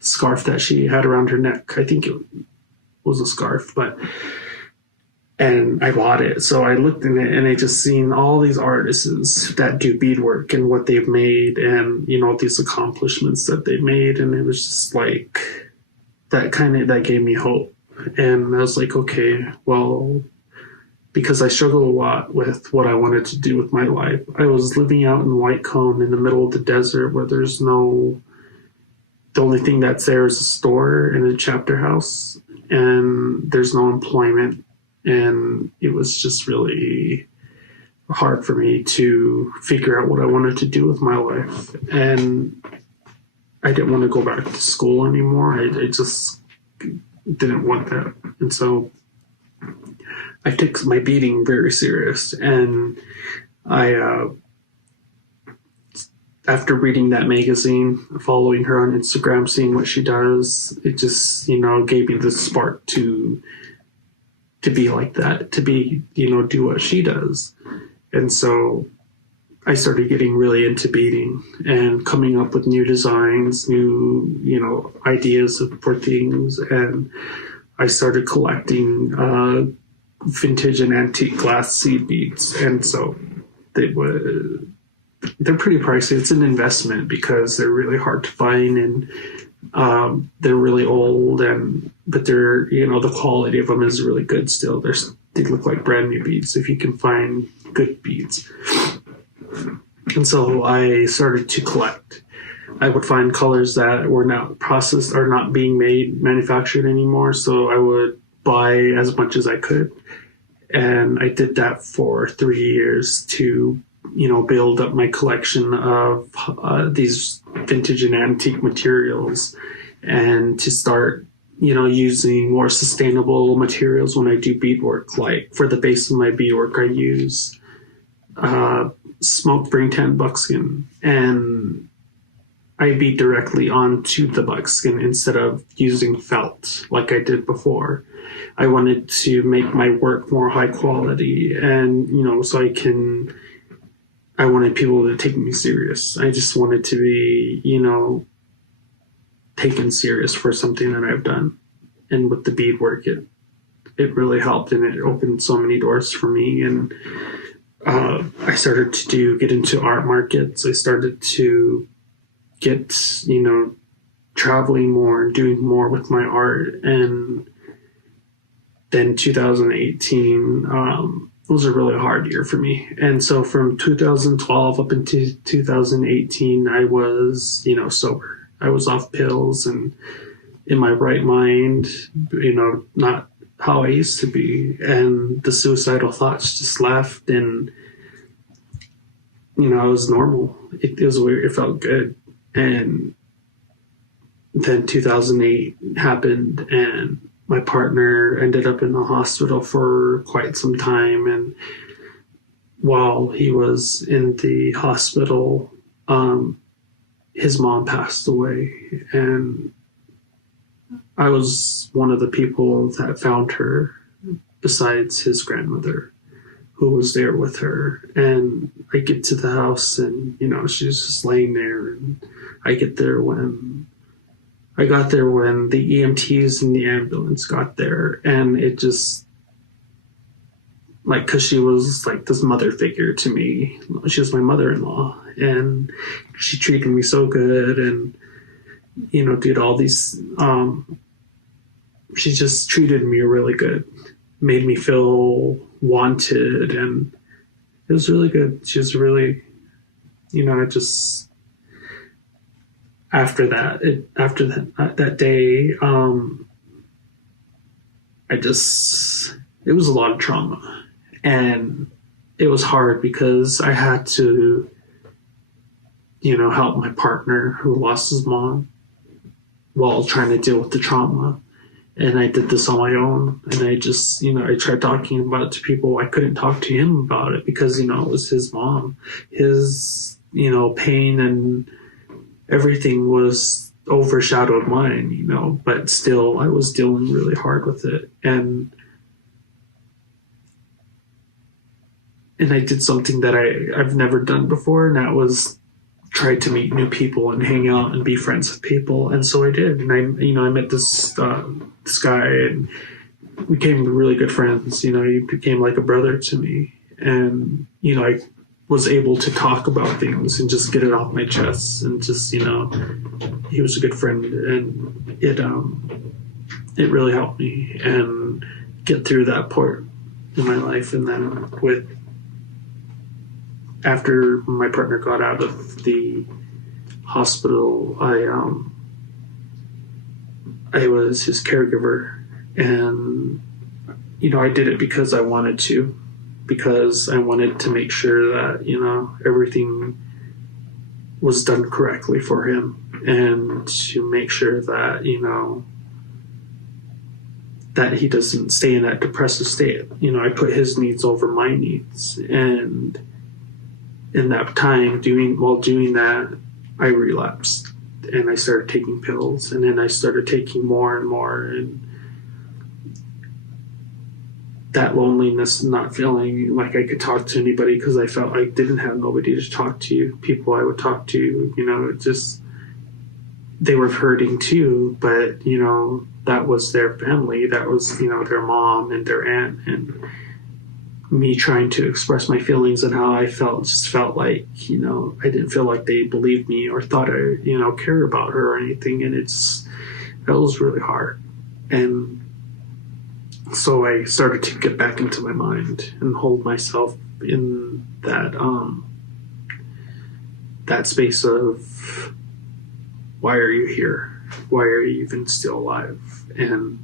scarf that she had around her neck. I think it was a scarf, and I bought it. So I looked in it, and I just seen all these artists that do beadwork and what they've made, and these accomplishments that they made, and it was just like that gave me hope. And I was like, okay, well, because I struggled a lot with what I wanted to do with my life. I was living out in White Cone in the middle of the desert, where the only thing that's there is a store and a chapter house, and there's no employment. And it was just really hard for me to figure out what I wanted to do with my life. And I didn't want to go back to school anymore. I just didn't want that. And so I took my beating very serious. And I, after reading that magazine, following her on Instagram, seeing what she does, it just, gave me the spark to be like that, to be, do what she does. And so I started getting really into beading and coming up with new designs, new, ideas for things. And I started collecting vintage and antique glass seed beads. And so they're pretty pricey. It's an investment because they're really hard to find, and they're really old, but they're, the quality of them is really good still. They look like brand new beads if you can find good beads. And so I started to collect. I would find colors that were not processed or not being manufactured anymore. So I would buy as much as I could. And I did that for 3 years to, build up my collection of these vintage and antique materials, and to start, using more sustainable materials when I do beadwork. Like for the base of my beadwork, I use smoked spring tan buckskin, and I bead directly onto the buckskin instead of using felt like I did before. I wanted to make my work more high quality, and so I wanted people to take me serious. I just wanted to be, taken serious for something that I've done. And with the beadwork, it really helped, and it opened so many doors for me. And I started to get into art markets. I started to get, traveling more and doing more with my art. And then 2018 was a really hard year for me. And so from 2012 up into 2018, I was, sober. I was off pills and in my right mind, not how I used to be. And the suicidal thoughts just left, and, it was normal. It was weird. It felt good. And then 2008 happened, and my partner ended up in the hospital for quite some time. And while he was in the hospital, his mom passed away. And I was one of the people that found her, besides his grandmother, who was there with her. And I get to the house, and, she's just laying there. And I got there when the EMTs and the ambulance got there. And it just, because she was like this mother figure to me. She was my mother-in-law, and she treated me so good, and, did all these, she just treated me really good, made me feel wanted, and it was really good. She was really, after that day, it was a lot of trauma, and it was hard because I had to, help my partner who lost his mom while trying to deal with the trauma. And I did this on my own, and I just, I tried talking about it to people. I couldn't talk to him about it because, it was his mom. His, pain and everything was overshadowed mine, but still I was dealing really hard with it. And I did something that I've never done before, and that was try to meet new people and hang out and be friends with people. And so I did. And I met this guy, and we became really good friends. He became like a brother to me. And, I was able to talk about things and just get it off my chest, and just, he was a good friend, and it really helped me and get through that part in my life. And then after my partner got out of the hospital, I was his caregiver, and, I did it because I wanted to, because I wanted to make sure that, everything was done correctly for him, and to make sure that, that he doesn't stay in that depressive state. I put his needs over my needs. And in that time, while doing that, I relapsed and I started taking pills, and then I started taking more and more, and that loneliness, not feeling like I could talk to anybody because I felt I didn't have nobody to talk to. People I would talk to, they were hurting too, but that was their family, that was their mom and their aunt, and me trying to express my feelings and how I felt just felt like I didn't feel like they believed me or thought I cared about her or anything, and that was really hard. And so I started to get back into my mind and hold myself in that space of, why are you here? Why are you even still alive? And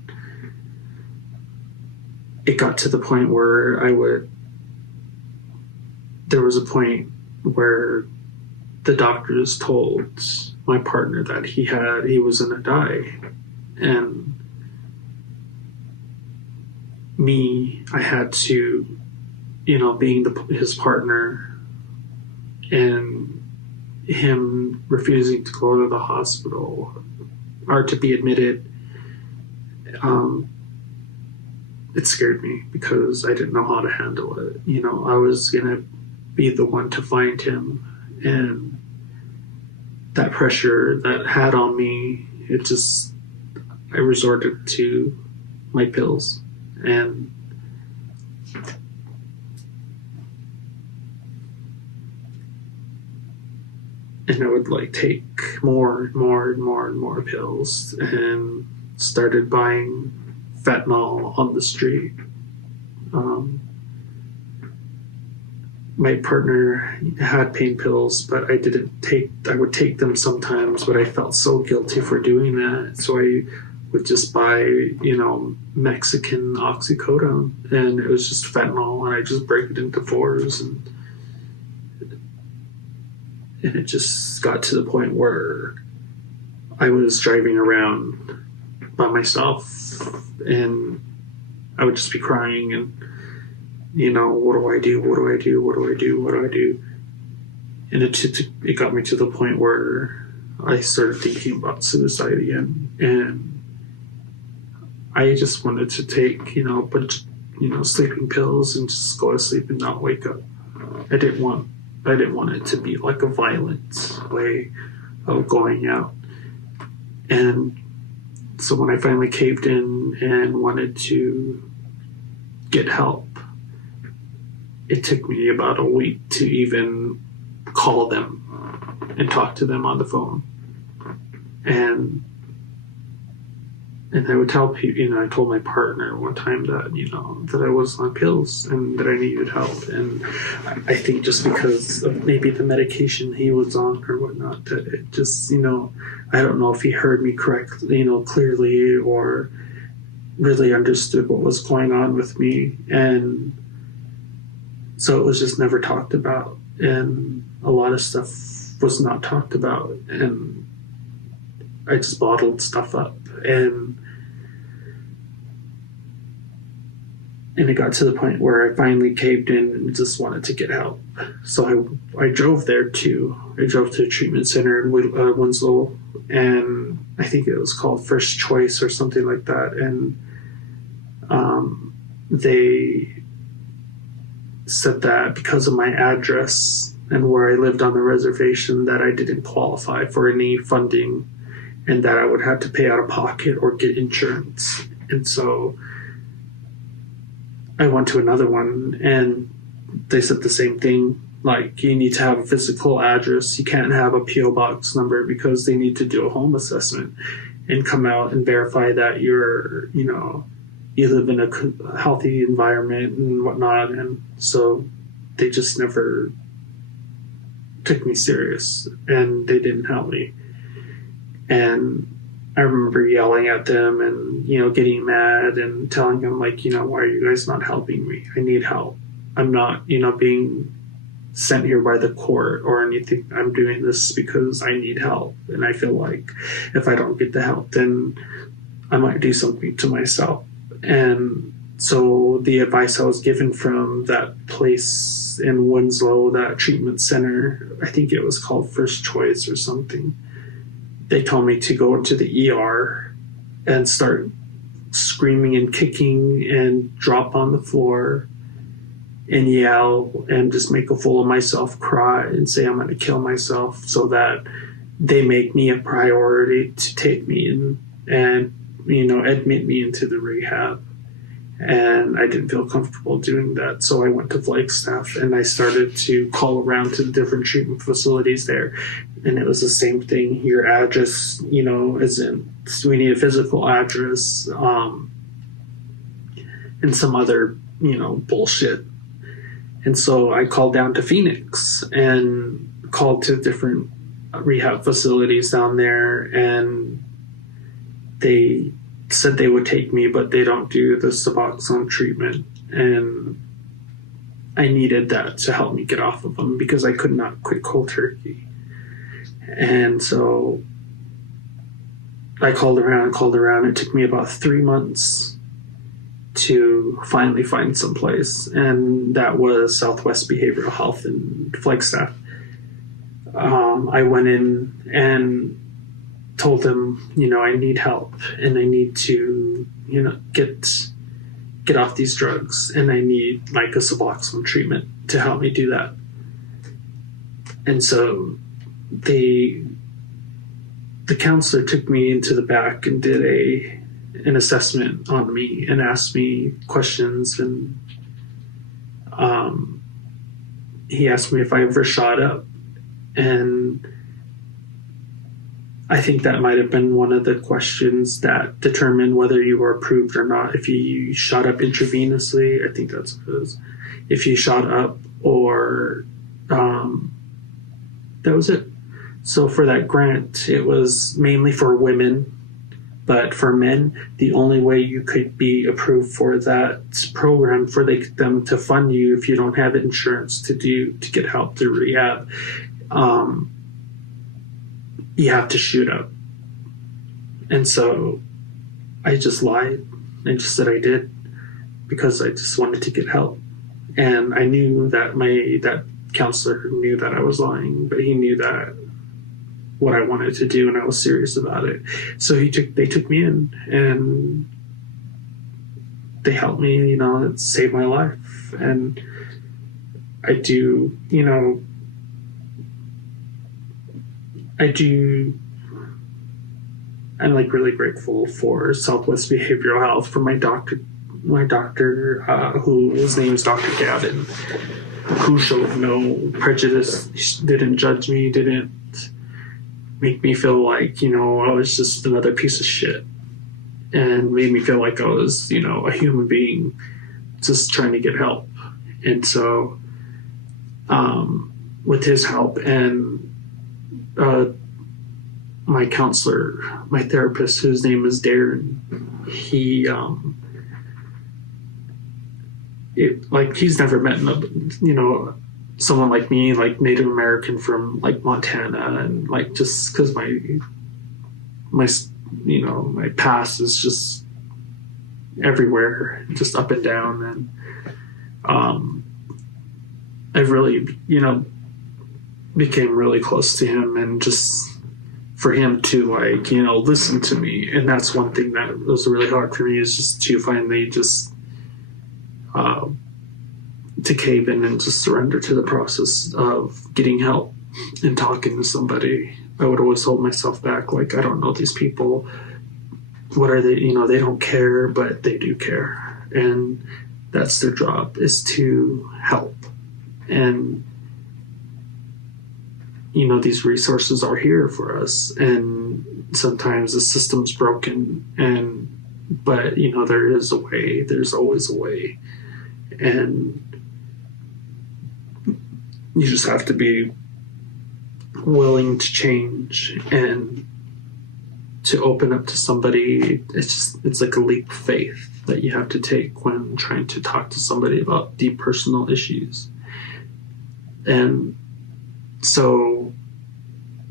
it got to the point where there was a point where the doctors told my partner that he was going to die. And me, I had to, being his partner and him refusing to go to the hospital or to be admitted, it scared me because I didn't know how to handle it. I was going to be the one to find him, and that pressure that had on me, I resorted to my pills. And I would take more and more and more and more pills, and started buying fentanyl on the street. My partner had pain pills, but I would take them sometimes, but I felt so guilty for doing that. So I would just buy, Mexican oxycodone, and it was just fentanyl, and I just break it into fours, and it just got to the point where I was driving around by myself, and I would just be crying, and what do I do? What do I do? What do I do? What do I do? And it got me to the point where I started thinking about suicide again, and I just wanted to take, a bunch, sleeping pills and just go to sleep and not wake up. I didn't want it to be like a violent way of going out. And so when I finally caved in and wanted to get help, it took me about a week to even call them and talk to them on the phone. And I would tell people, I told my partner one time that, that I was on pills and that I needed help. And I think just because of maybe the medication he was on or whatnot, that it just, I don't know if he heard me correctly, clearly, or really understood what was going on with me. And so it was just never talked about. And a lot of stuff was not talked about. And I just bottled stuff up. And it got to the point where I finally caved in and just wanted to get help. So I drove there too. I drove to a treatment center in Winslow, and I think it was called First Choice or something like that. And they said that because of my address and where I lived on the reservation, that I didn't qualify for any funding, and that I would have to pay out of pocket or get insurance. And so I went to another one, and they said the same thing. Like, you need to have a physical address. You can't have a P.O. box number because they need to do a home assessment and come out and verify that you're, you live in a healthy environment and whatnot. And so they just never took me serious, and they didn't help me. And I remember yelling at them and, getting mad and telling them, why are you guys not helping me? I need help. I'm not, being sent here by the court or anything. I'm doing this because I need help, and I feel like if I don't get the help, then I might do something to myself. And so the advice I was given from that place in Winslow, that treatment center, I think it was called First Choice or something, they told me to go into the ER and start screaming and kicking and drop on the floor and yell and just make a fool of myself, cry and say I'm going to kill myself, so that they make me a priority to take me in and admit me into the rehab. And I didn't feel comfortable doing that, so I went to Flagstaff and I started to call around to the different treatment facilities there, and it was the same thing. Your address, we need a physical address, and some other bullshit. And so I called down to Phoenix and called to different rehab facilities down there, and they said they would take me, but they don't do the Suboxone treatment. And I needed that to help me get off of them because I could not quit cold turkey. And so I called around. It took me about 3 months to finally find some place, and that was Southwest Behavioral Health in Flagstaff. I went in and told them, I need help and I need to, get off these drugs, and I need like a Suboxone treatment to help me do that. And so the counselor took me into the back and did an assessment on me and asked me questions, and he asked me if I ever shot up, and I think that might have been one of the questions that determined whether you were approved or not. If you shot up intravenously, I think that's what it was. If you shot up, or that was it. So for that grant, it was mainly for women, but for men, the only way you could be approved for that program, for them to fund you if you don't have insurance to get help through rehab, you have to shoot up. And so I just lied and just said I did because I just wanted to get help. And I knew that that counselor knew that I was lying, but he knew that what I wanted to do, and I was serious about it. So they took me in, and they helped me, it saved my life. And I'm like really grateful for Southwest Behavioral Health, for my doctor, whose name's Dr. Gavin, who showed no prejudice, didn't judge me, didn't make me feel like, I was just another piece of shit, and made me feel like I was, a human being just trying to get help. And so with his help and my counselor, my therapist, whose name is Darren, he's never met someone like me, like Native American from like Montana, and like just because my past is just everywhere, just up and down, and I've really became really close to him, and just for him to listen to me. And that's one thing that was really hard for me, is just to finally just to cave in and just surrender to the process of getting help and talking to somebody. I would always hold myself back, like, I don't know these people, what are they, they don't care, but they do care, and that's their job, is to help. And these resources are here for us, and sometimes the system's broken, but there is a way, there's always a way. And you just have to be willing to change and to open up to somebody. It's like a leap of faith that you have to take when trying to talk to somebody about deep personal issues. And so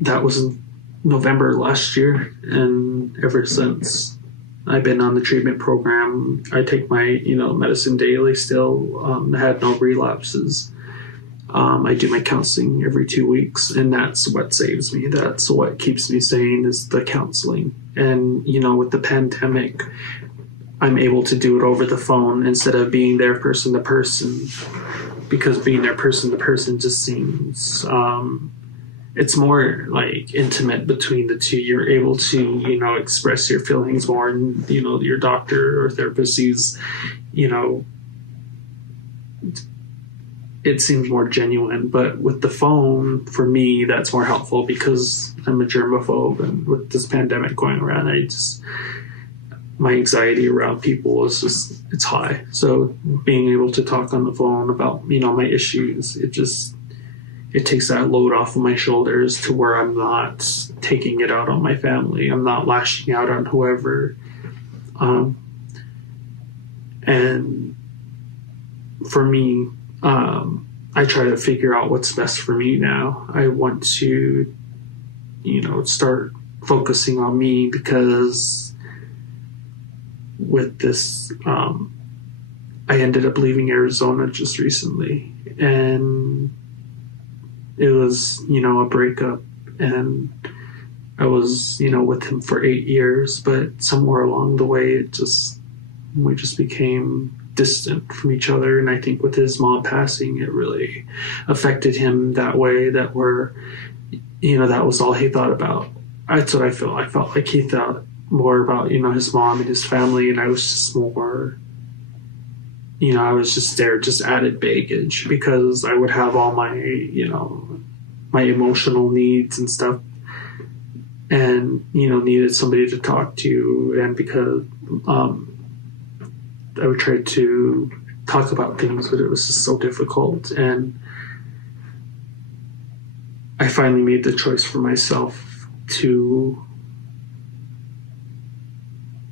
that was in November last year, and ever since I've been on the treatment program. I take my medicine daily still. I had no relapses. I do my counseling every 2 weeks, and that's what saves me. That's what keeps me sane, is the counseling. And with the pandemic, I'm able to do it over the phone instead of being there person to person, because being there person to person just seems it's more like intimate between the two. You're able to express your feelings more, and your doctor or therapist sees it seems more genuine. But with the phone, for me, that's more helpful because I'm a germaphobe, and with this pandemic going around, my anxiety around people is it's high. So being able to talk on the phone about my issues, it takes that load off of my shoulders to where I'm not taking it out on my family. I'm not lashing out on whoever. And for me, I try to figure out what's best for me now. I want to, start focusing on me, because with this, I ended up leaving Arizona just recently, and it was, a breakup, and I was, with him for 8 years, but somewhere along the way, we just became distant from each other. And I think with his mom passing, it really affected him that way, that that was all he thought about. That's what I felt. I felt like he thought more about, his mom and his family, and I was just more, I was just there, just added baggage, because I would have all my, my emotional needs and stuff, and, needed somebody to talk to. And because I would try to talk about things, but it was just so difficult. And I finally made the choice for myself to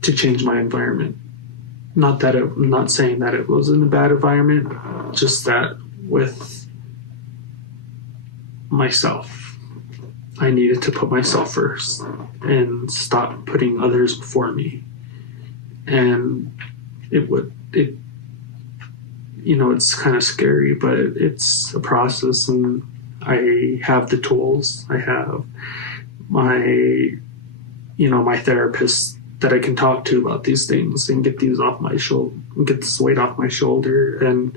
change my environment. I'm not saying that it wasn't a bad environment, just that with myself, I needed to put myself first and stop putting others before me. And it's kind of scary, but it's a process, and I have the tools. I have my therapist that I can talk to about these things and get these off my shoulder, get this weight off my shoulder. And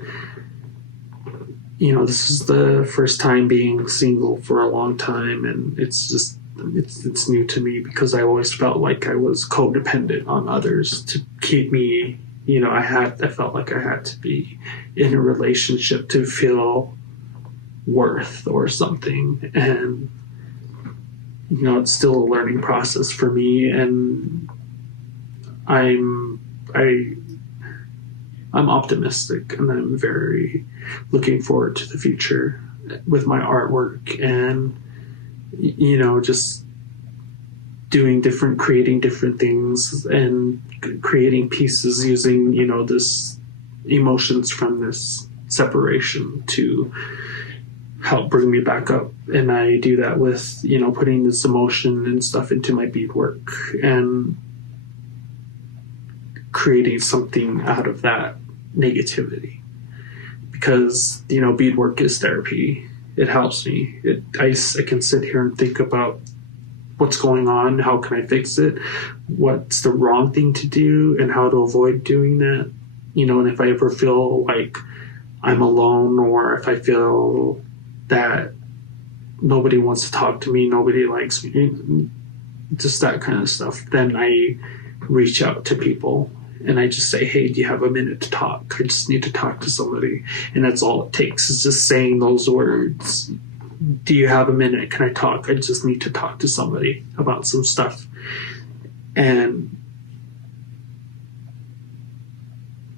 this is the first time being single for a long time, and it's new to me, because I always felt like I was codependent on others to keep me. I felt like I had to be in a relationship to feel worth or something. And it's still a learning process for me, and I'm optimistic, and I'm very looking forward to the future with my artwork, and just creating different things, and creating pieces using this emotions from this separation to help bring me back up. And I do that with putting this emotion and stuff into my beadwork, and creating something out of that negativity, because beadwork is therapy. It helps me. I can sit here and think about what's going on, how can I fix it, what's the wrong thing to do, and how to avoid doing that. And if I ever feel like I'm alone, or if I feel that nobody wants to talk to me, nobody likes me, just that kind of stuff, then I reach out to people, and I just say, hey, do you have a minute to talk? I just need to talk to somebody. And that's all it takes, is just saying those words. Do you have a minute? Can I talk? I just need to talk to somebody about some stuff. And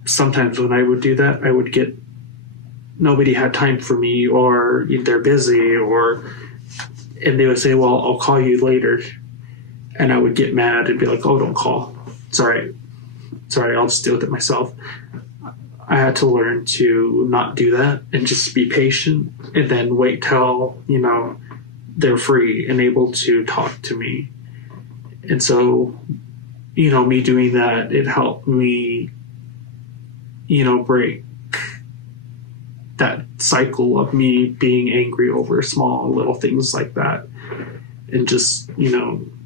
sometimes when I would do that, I would get, nobody had time for me, or they're busy, and they would say, well, I'll call you later. And I would get mad and be like, oh, don't call. It's all right. I'll just deal with it myself. I had to learn to not do that and just be patient and then wait till, they're free and able to talk to me. And so, me doing that, it helped me, break that cycle of me being angry over small little things like that, and just,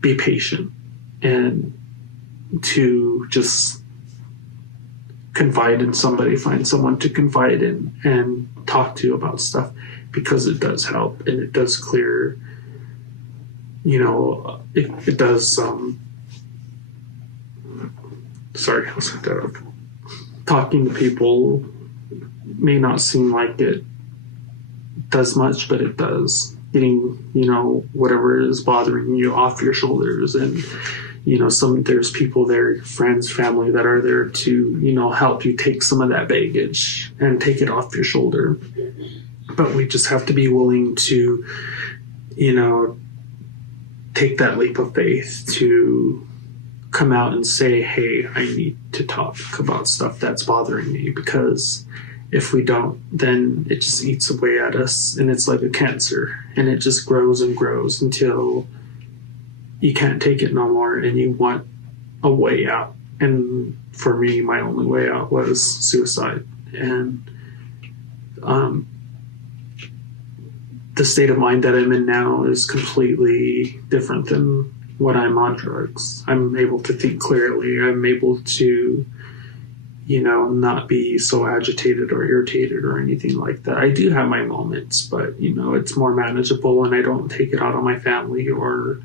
be patient and to just confide in somebody, find someone to confide in and talk to about stuff, because it does help and it does clear, it does, sorry, I'll set that up. Talking to people may not seem like it does much, but it does. Getting, whatever is bothering you off your shoulders, and, there's people there, friends, family, that are there to, help you take some of that baggage and take it off your shoulder. But we just have to be willing to, take that leap of faith to come out and say, hey, I need to talk about stuff that's bothering me, because if we don't, then it just eats away at us, and it's like a cancer, and it just grows and grows until you can't take it no more and you want a way out. And for me, my only way out was suicide. And the state of mind that I'm in now is completely different than when I'm on drugs. I'm able to think clearly. I'm able to, not be so agitated or irritated or anything like that. I do have my moments, but, it's more manageable, and I don't take it out on my family or,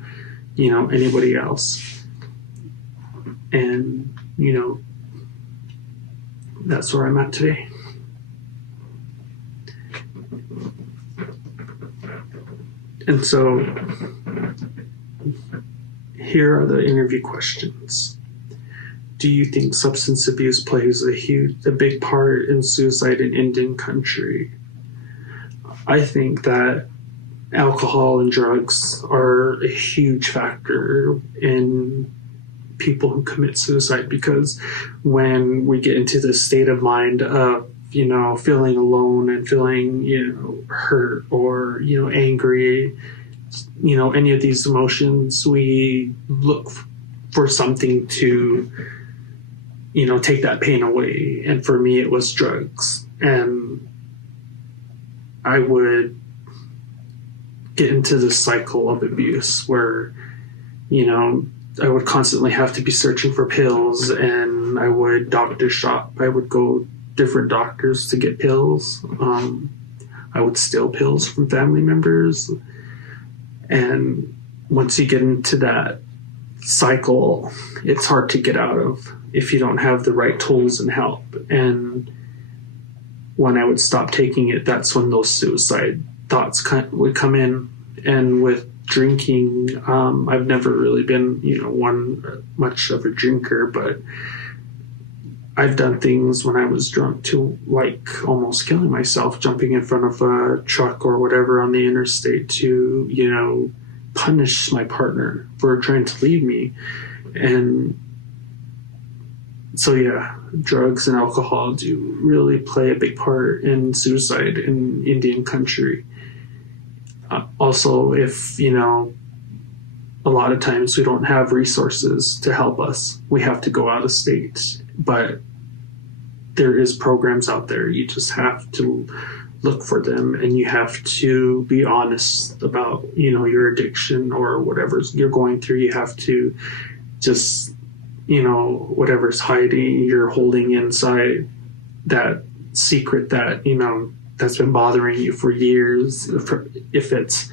anybody else. And, that's where I'm at today. And so here are the interview questions. Do you think substance abuse plays a big part in suicide in Indian country? I think that alcohol and drugs are a huge factor in people who commit suicide, because when we get into this state of mind of, feeling alone and feeling, hurt or, angry, any of these emotions, we look for something to, take that pain away. And for me, it was drugs. And I would get into this cycle of abuse where, I would constantly have to be searching for pills, and I would doctor shop. I would go different doctors to get pills. I would steal pills from family members. And once you get into that cycle, it's hard to get out of if you don't have the right tools and help. And when I would stop taking it, that's when those suicide thoughts would come in. And with drinking, I've never really been, much of a drinker, but I've done things when I was drunk to, like, almost killing myself, jumping in front of a truck or whatever on the interstate to, punish my partner for trying to leave me. And so, yeah, drugs and alcohol do really play a big part in suicide in Indian country. Also, if, a lot of times we don't have resources to help us, we have to go out of state. But there is programs out there. You just have to look for them, and you have to be honest about, your addiction or whatever you're going through. You have to just, whatever's hiding, you're holding inside, that secret that, that's been bothering you for years. If it's,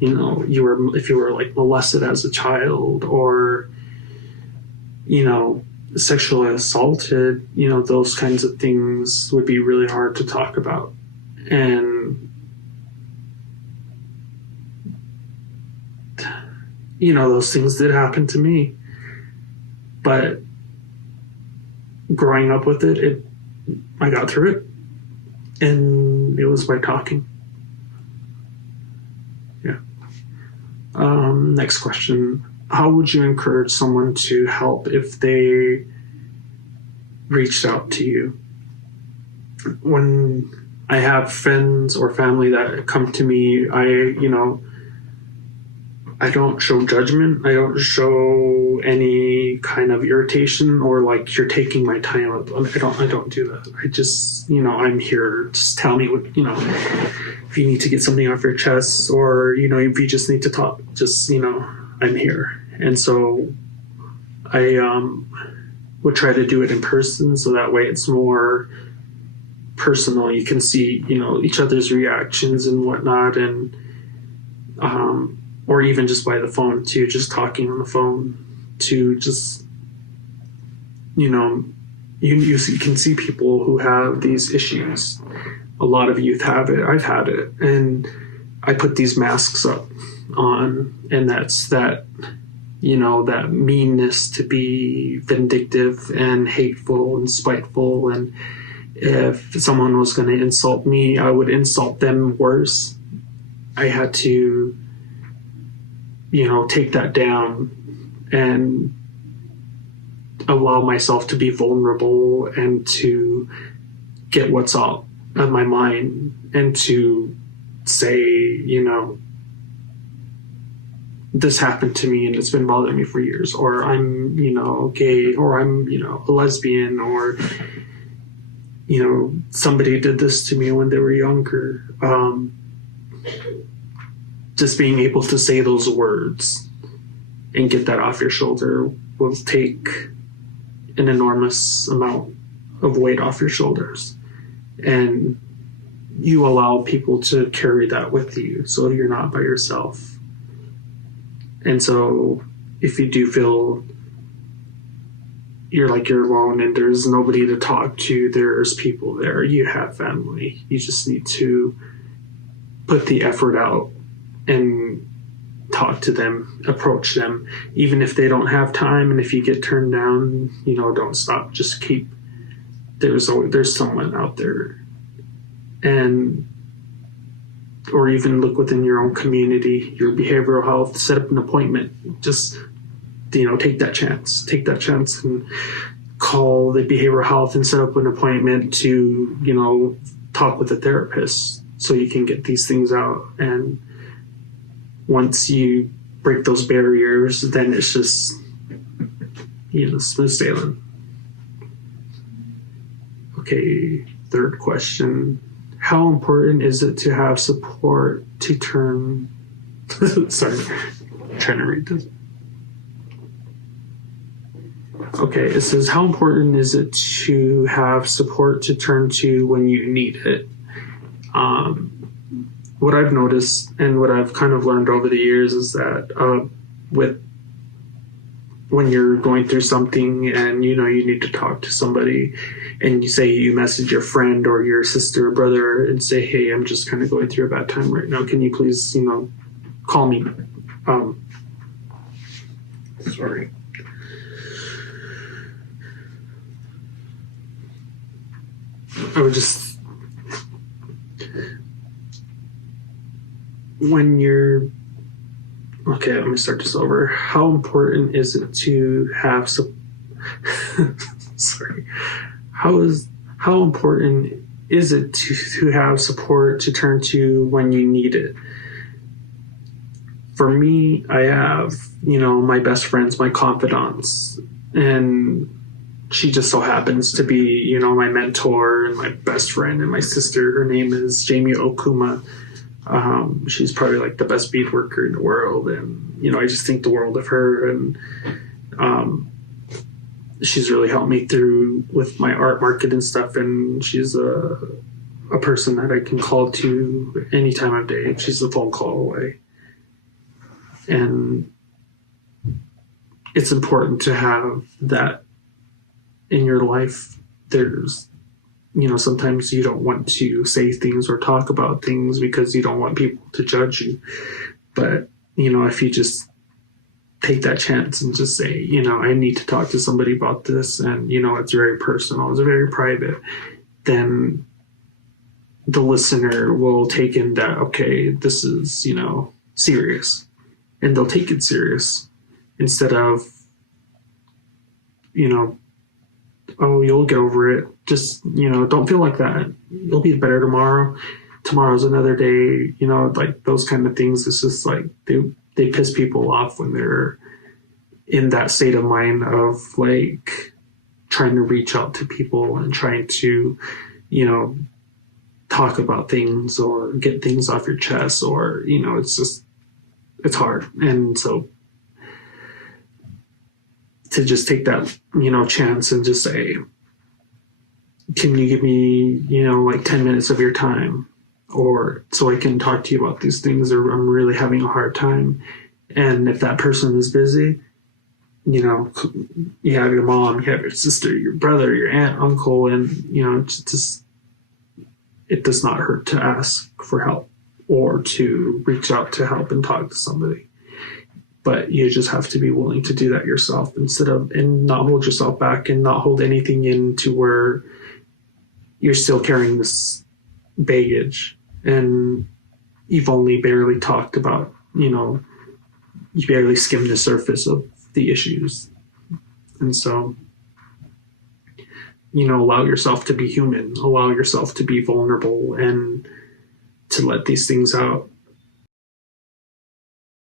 if you were like molested as a child, or, sexually assaulted, those kinds of things would be really hard to talk about. And, those things did happen to me. But growing up with it, I got through it. And it was by talking. Yeah. Next question. How would you encourage someone to help if they reached out to you? when I have friends or family that come to me, I don't show judgment. I don't show any kind of irritation or like you're taking my time up. I don't do that. I just, I'm here. Just tell me what, if you need to get something off your chest or, if you just need to talk, just, I'm here. And so I would try to do it in person so that way it's more personal. You can see, each other's reactions and whatnot, and or even just by the phone too, just talking on the phone to just, you can see people who have these issues. A lot of youth have it. I've had it. And I put these masks up on, and that's that, that meanness to be vindictive and hateful and spiteful. And if someone was going to insult me, I would insult them worse. I had to, take that down and allow myself to be vulnerable and to get what's out of my mind and to say, this happened to me and it's been bothering me for years, or I'm, gay, or I'm, a lesbian, or, somebody did this to me when they were younger. Just being able to say those words and get that off your shoulder will take an enormous amount of weight off your shoulders. And you allow people to carry that with you so you're not by yourself. And so if you do feel you're alone and there's nobody to talk to, there's people there, you have family. You just need to put the effort out and talk to them, approach them, even if they don't have time. And if you get turned down, don't stop. Just keep. There's someone out there, and or even look within your own community, your behavioral health. Set up an appointment. Just take that chance, and call the behavioral health and set up an appointment to talk with a therapist so you can get these things out. And once you break those barriers, then it's just, smooth sailing. Okay, third question. How important is it to have support to turn... Sorry, I'm trying to read this. Okay, it says, how important is it to have support to turn to when you need it? What I've noticed and what I've kind of learned over the years is that when you're going through something and you need to talk to somebody, and you message your friend or your sister or brother and say, hey, I'm just kind of going through a bad time right now. Can you please, call me? Sorry. I would just... When you're... Okay, let me start this over. How important is it to have sorry. How important is it to have support to turn to when you need it? For me, I have, my best friends, my confidants, and she just so happens to be, my mentor and my best friend and my sister. Her name is Jamie Okuma. She's probably the best bead worker in the world, and I just think the world of her, and she's really helped me through with my art market and stuff, and she's a person that I can call to any time of day. She's a phone call away, and it's important to have that in your life. There's sometimes you don't want to say things or talk about things because you don't want people to judge you. But, if you just take that chance and just say, I need to talk to somebody about this, and, it's very personal, it's very private, then the listener will take in that, okay, this is, serious. And they'll take it serious instead of, oh, you'll get over it. Just, don't feel like that. You'll be better tomorrow. Tomorrow's another day, like those kind of things. It's just like they piss people off when they're in that state of mind of like trying to reach out to people and trying to, talk about things or get things off your chest, or, it's hard. And so to just take that, chance and just say, can you give me, like 10 minutes of your time, or so I can talk to you about these things, or I'm really having a hard time. And if that person is busy, you have your mom, you have your sister, your brother, your aunt, uncle, and, it does not hurt to ask for help or to reach out to help and talk to somebody. But you just have to be willing to do that yourself and not hold yourself back and not hold anything in to where you're still carrying this baggage and you've only barely talked about, you barely skimmed the surface of the issues. And so, allow yourself to be human, allow yourself to be vulnerable and to let these things out.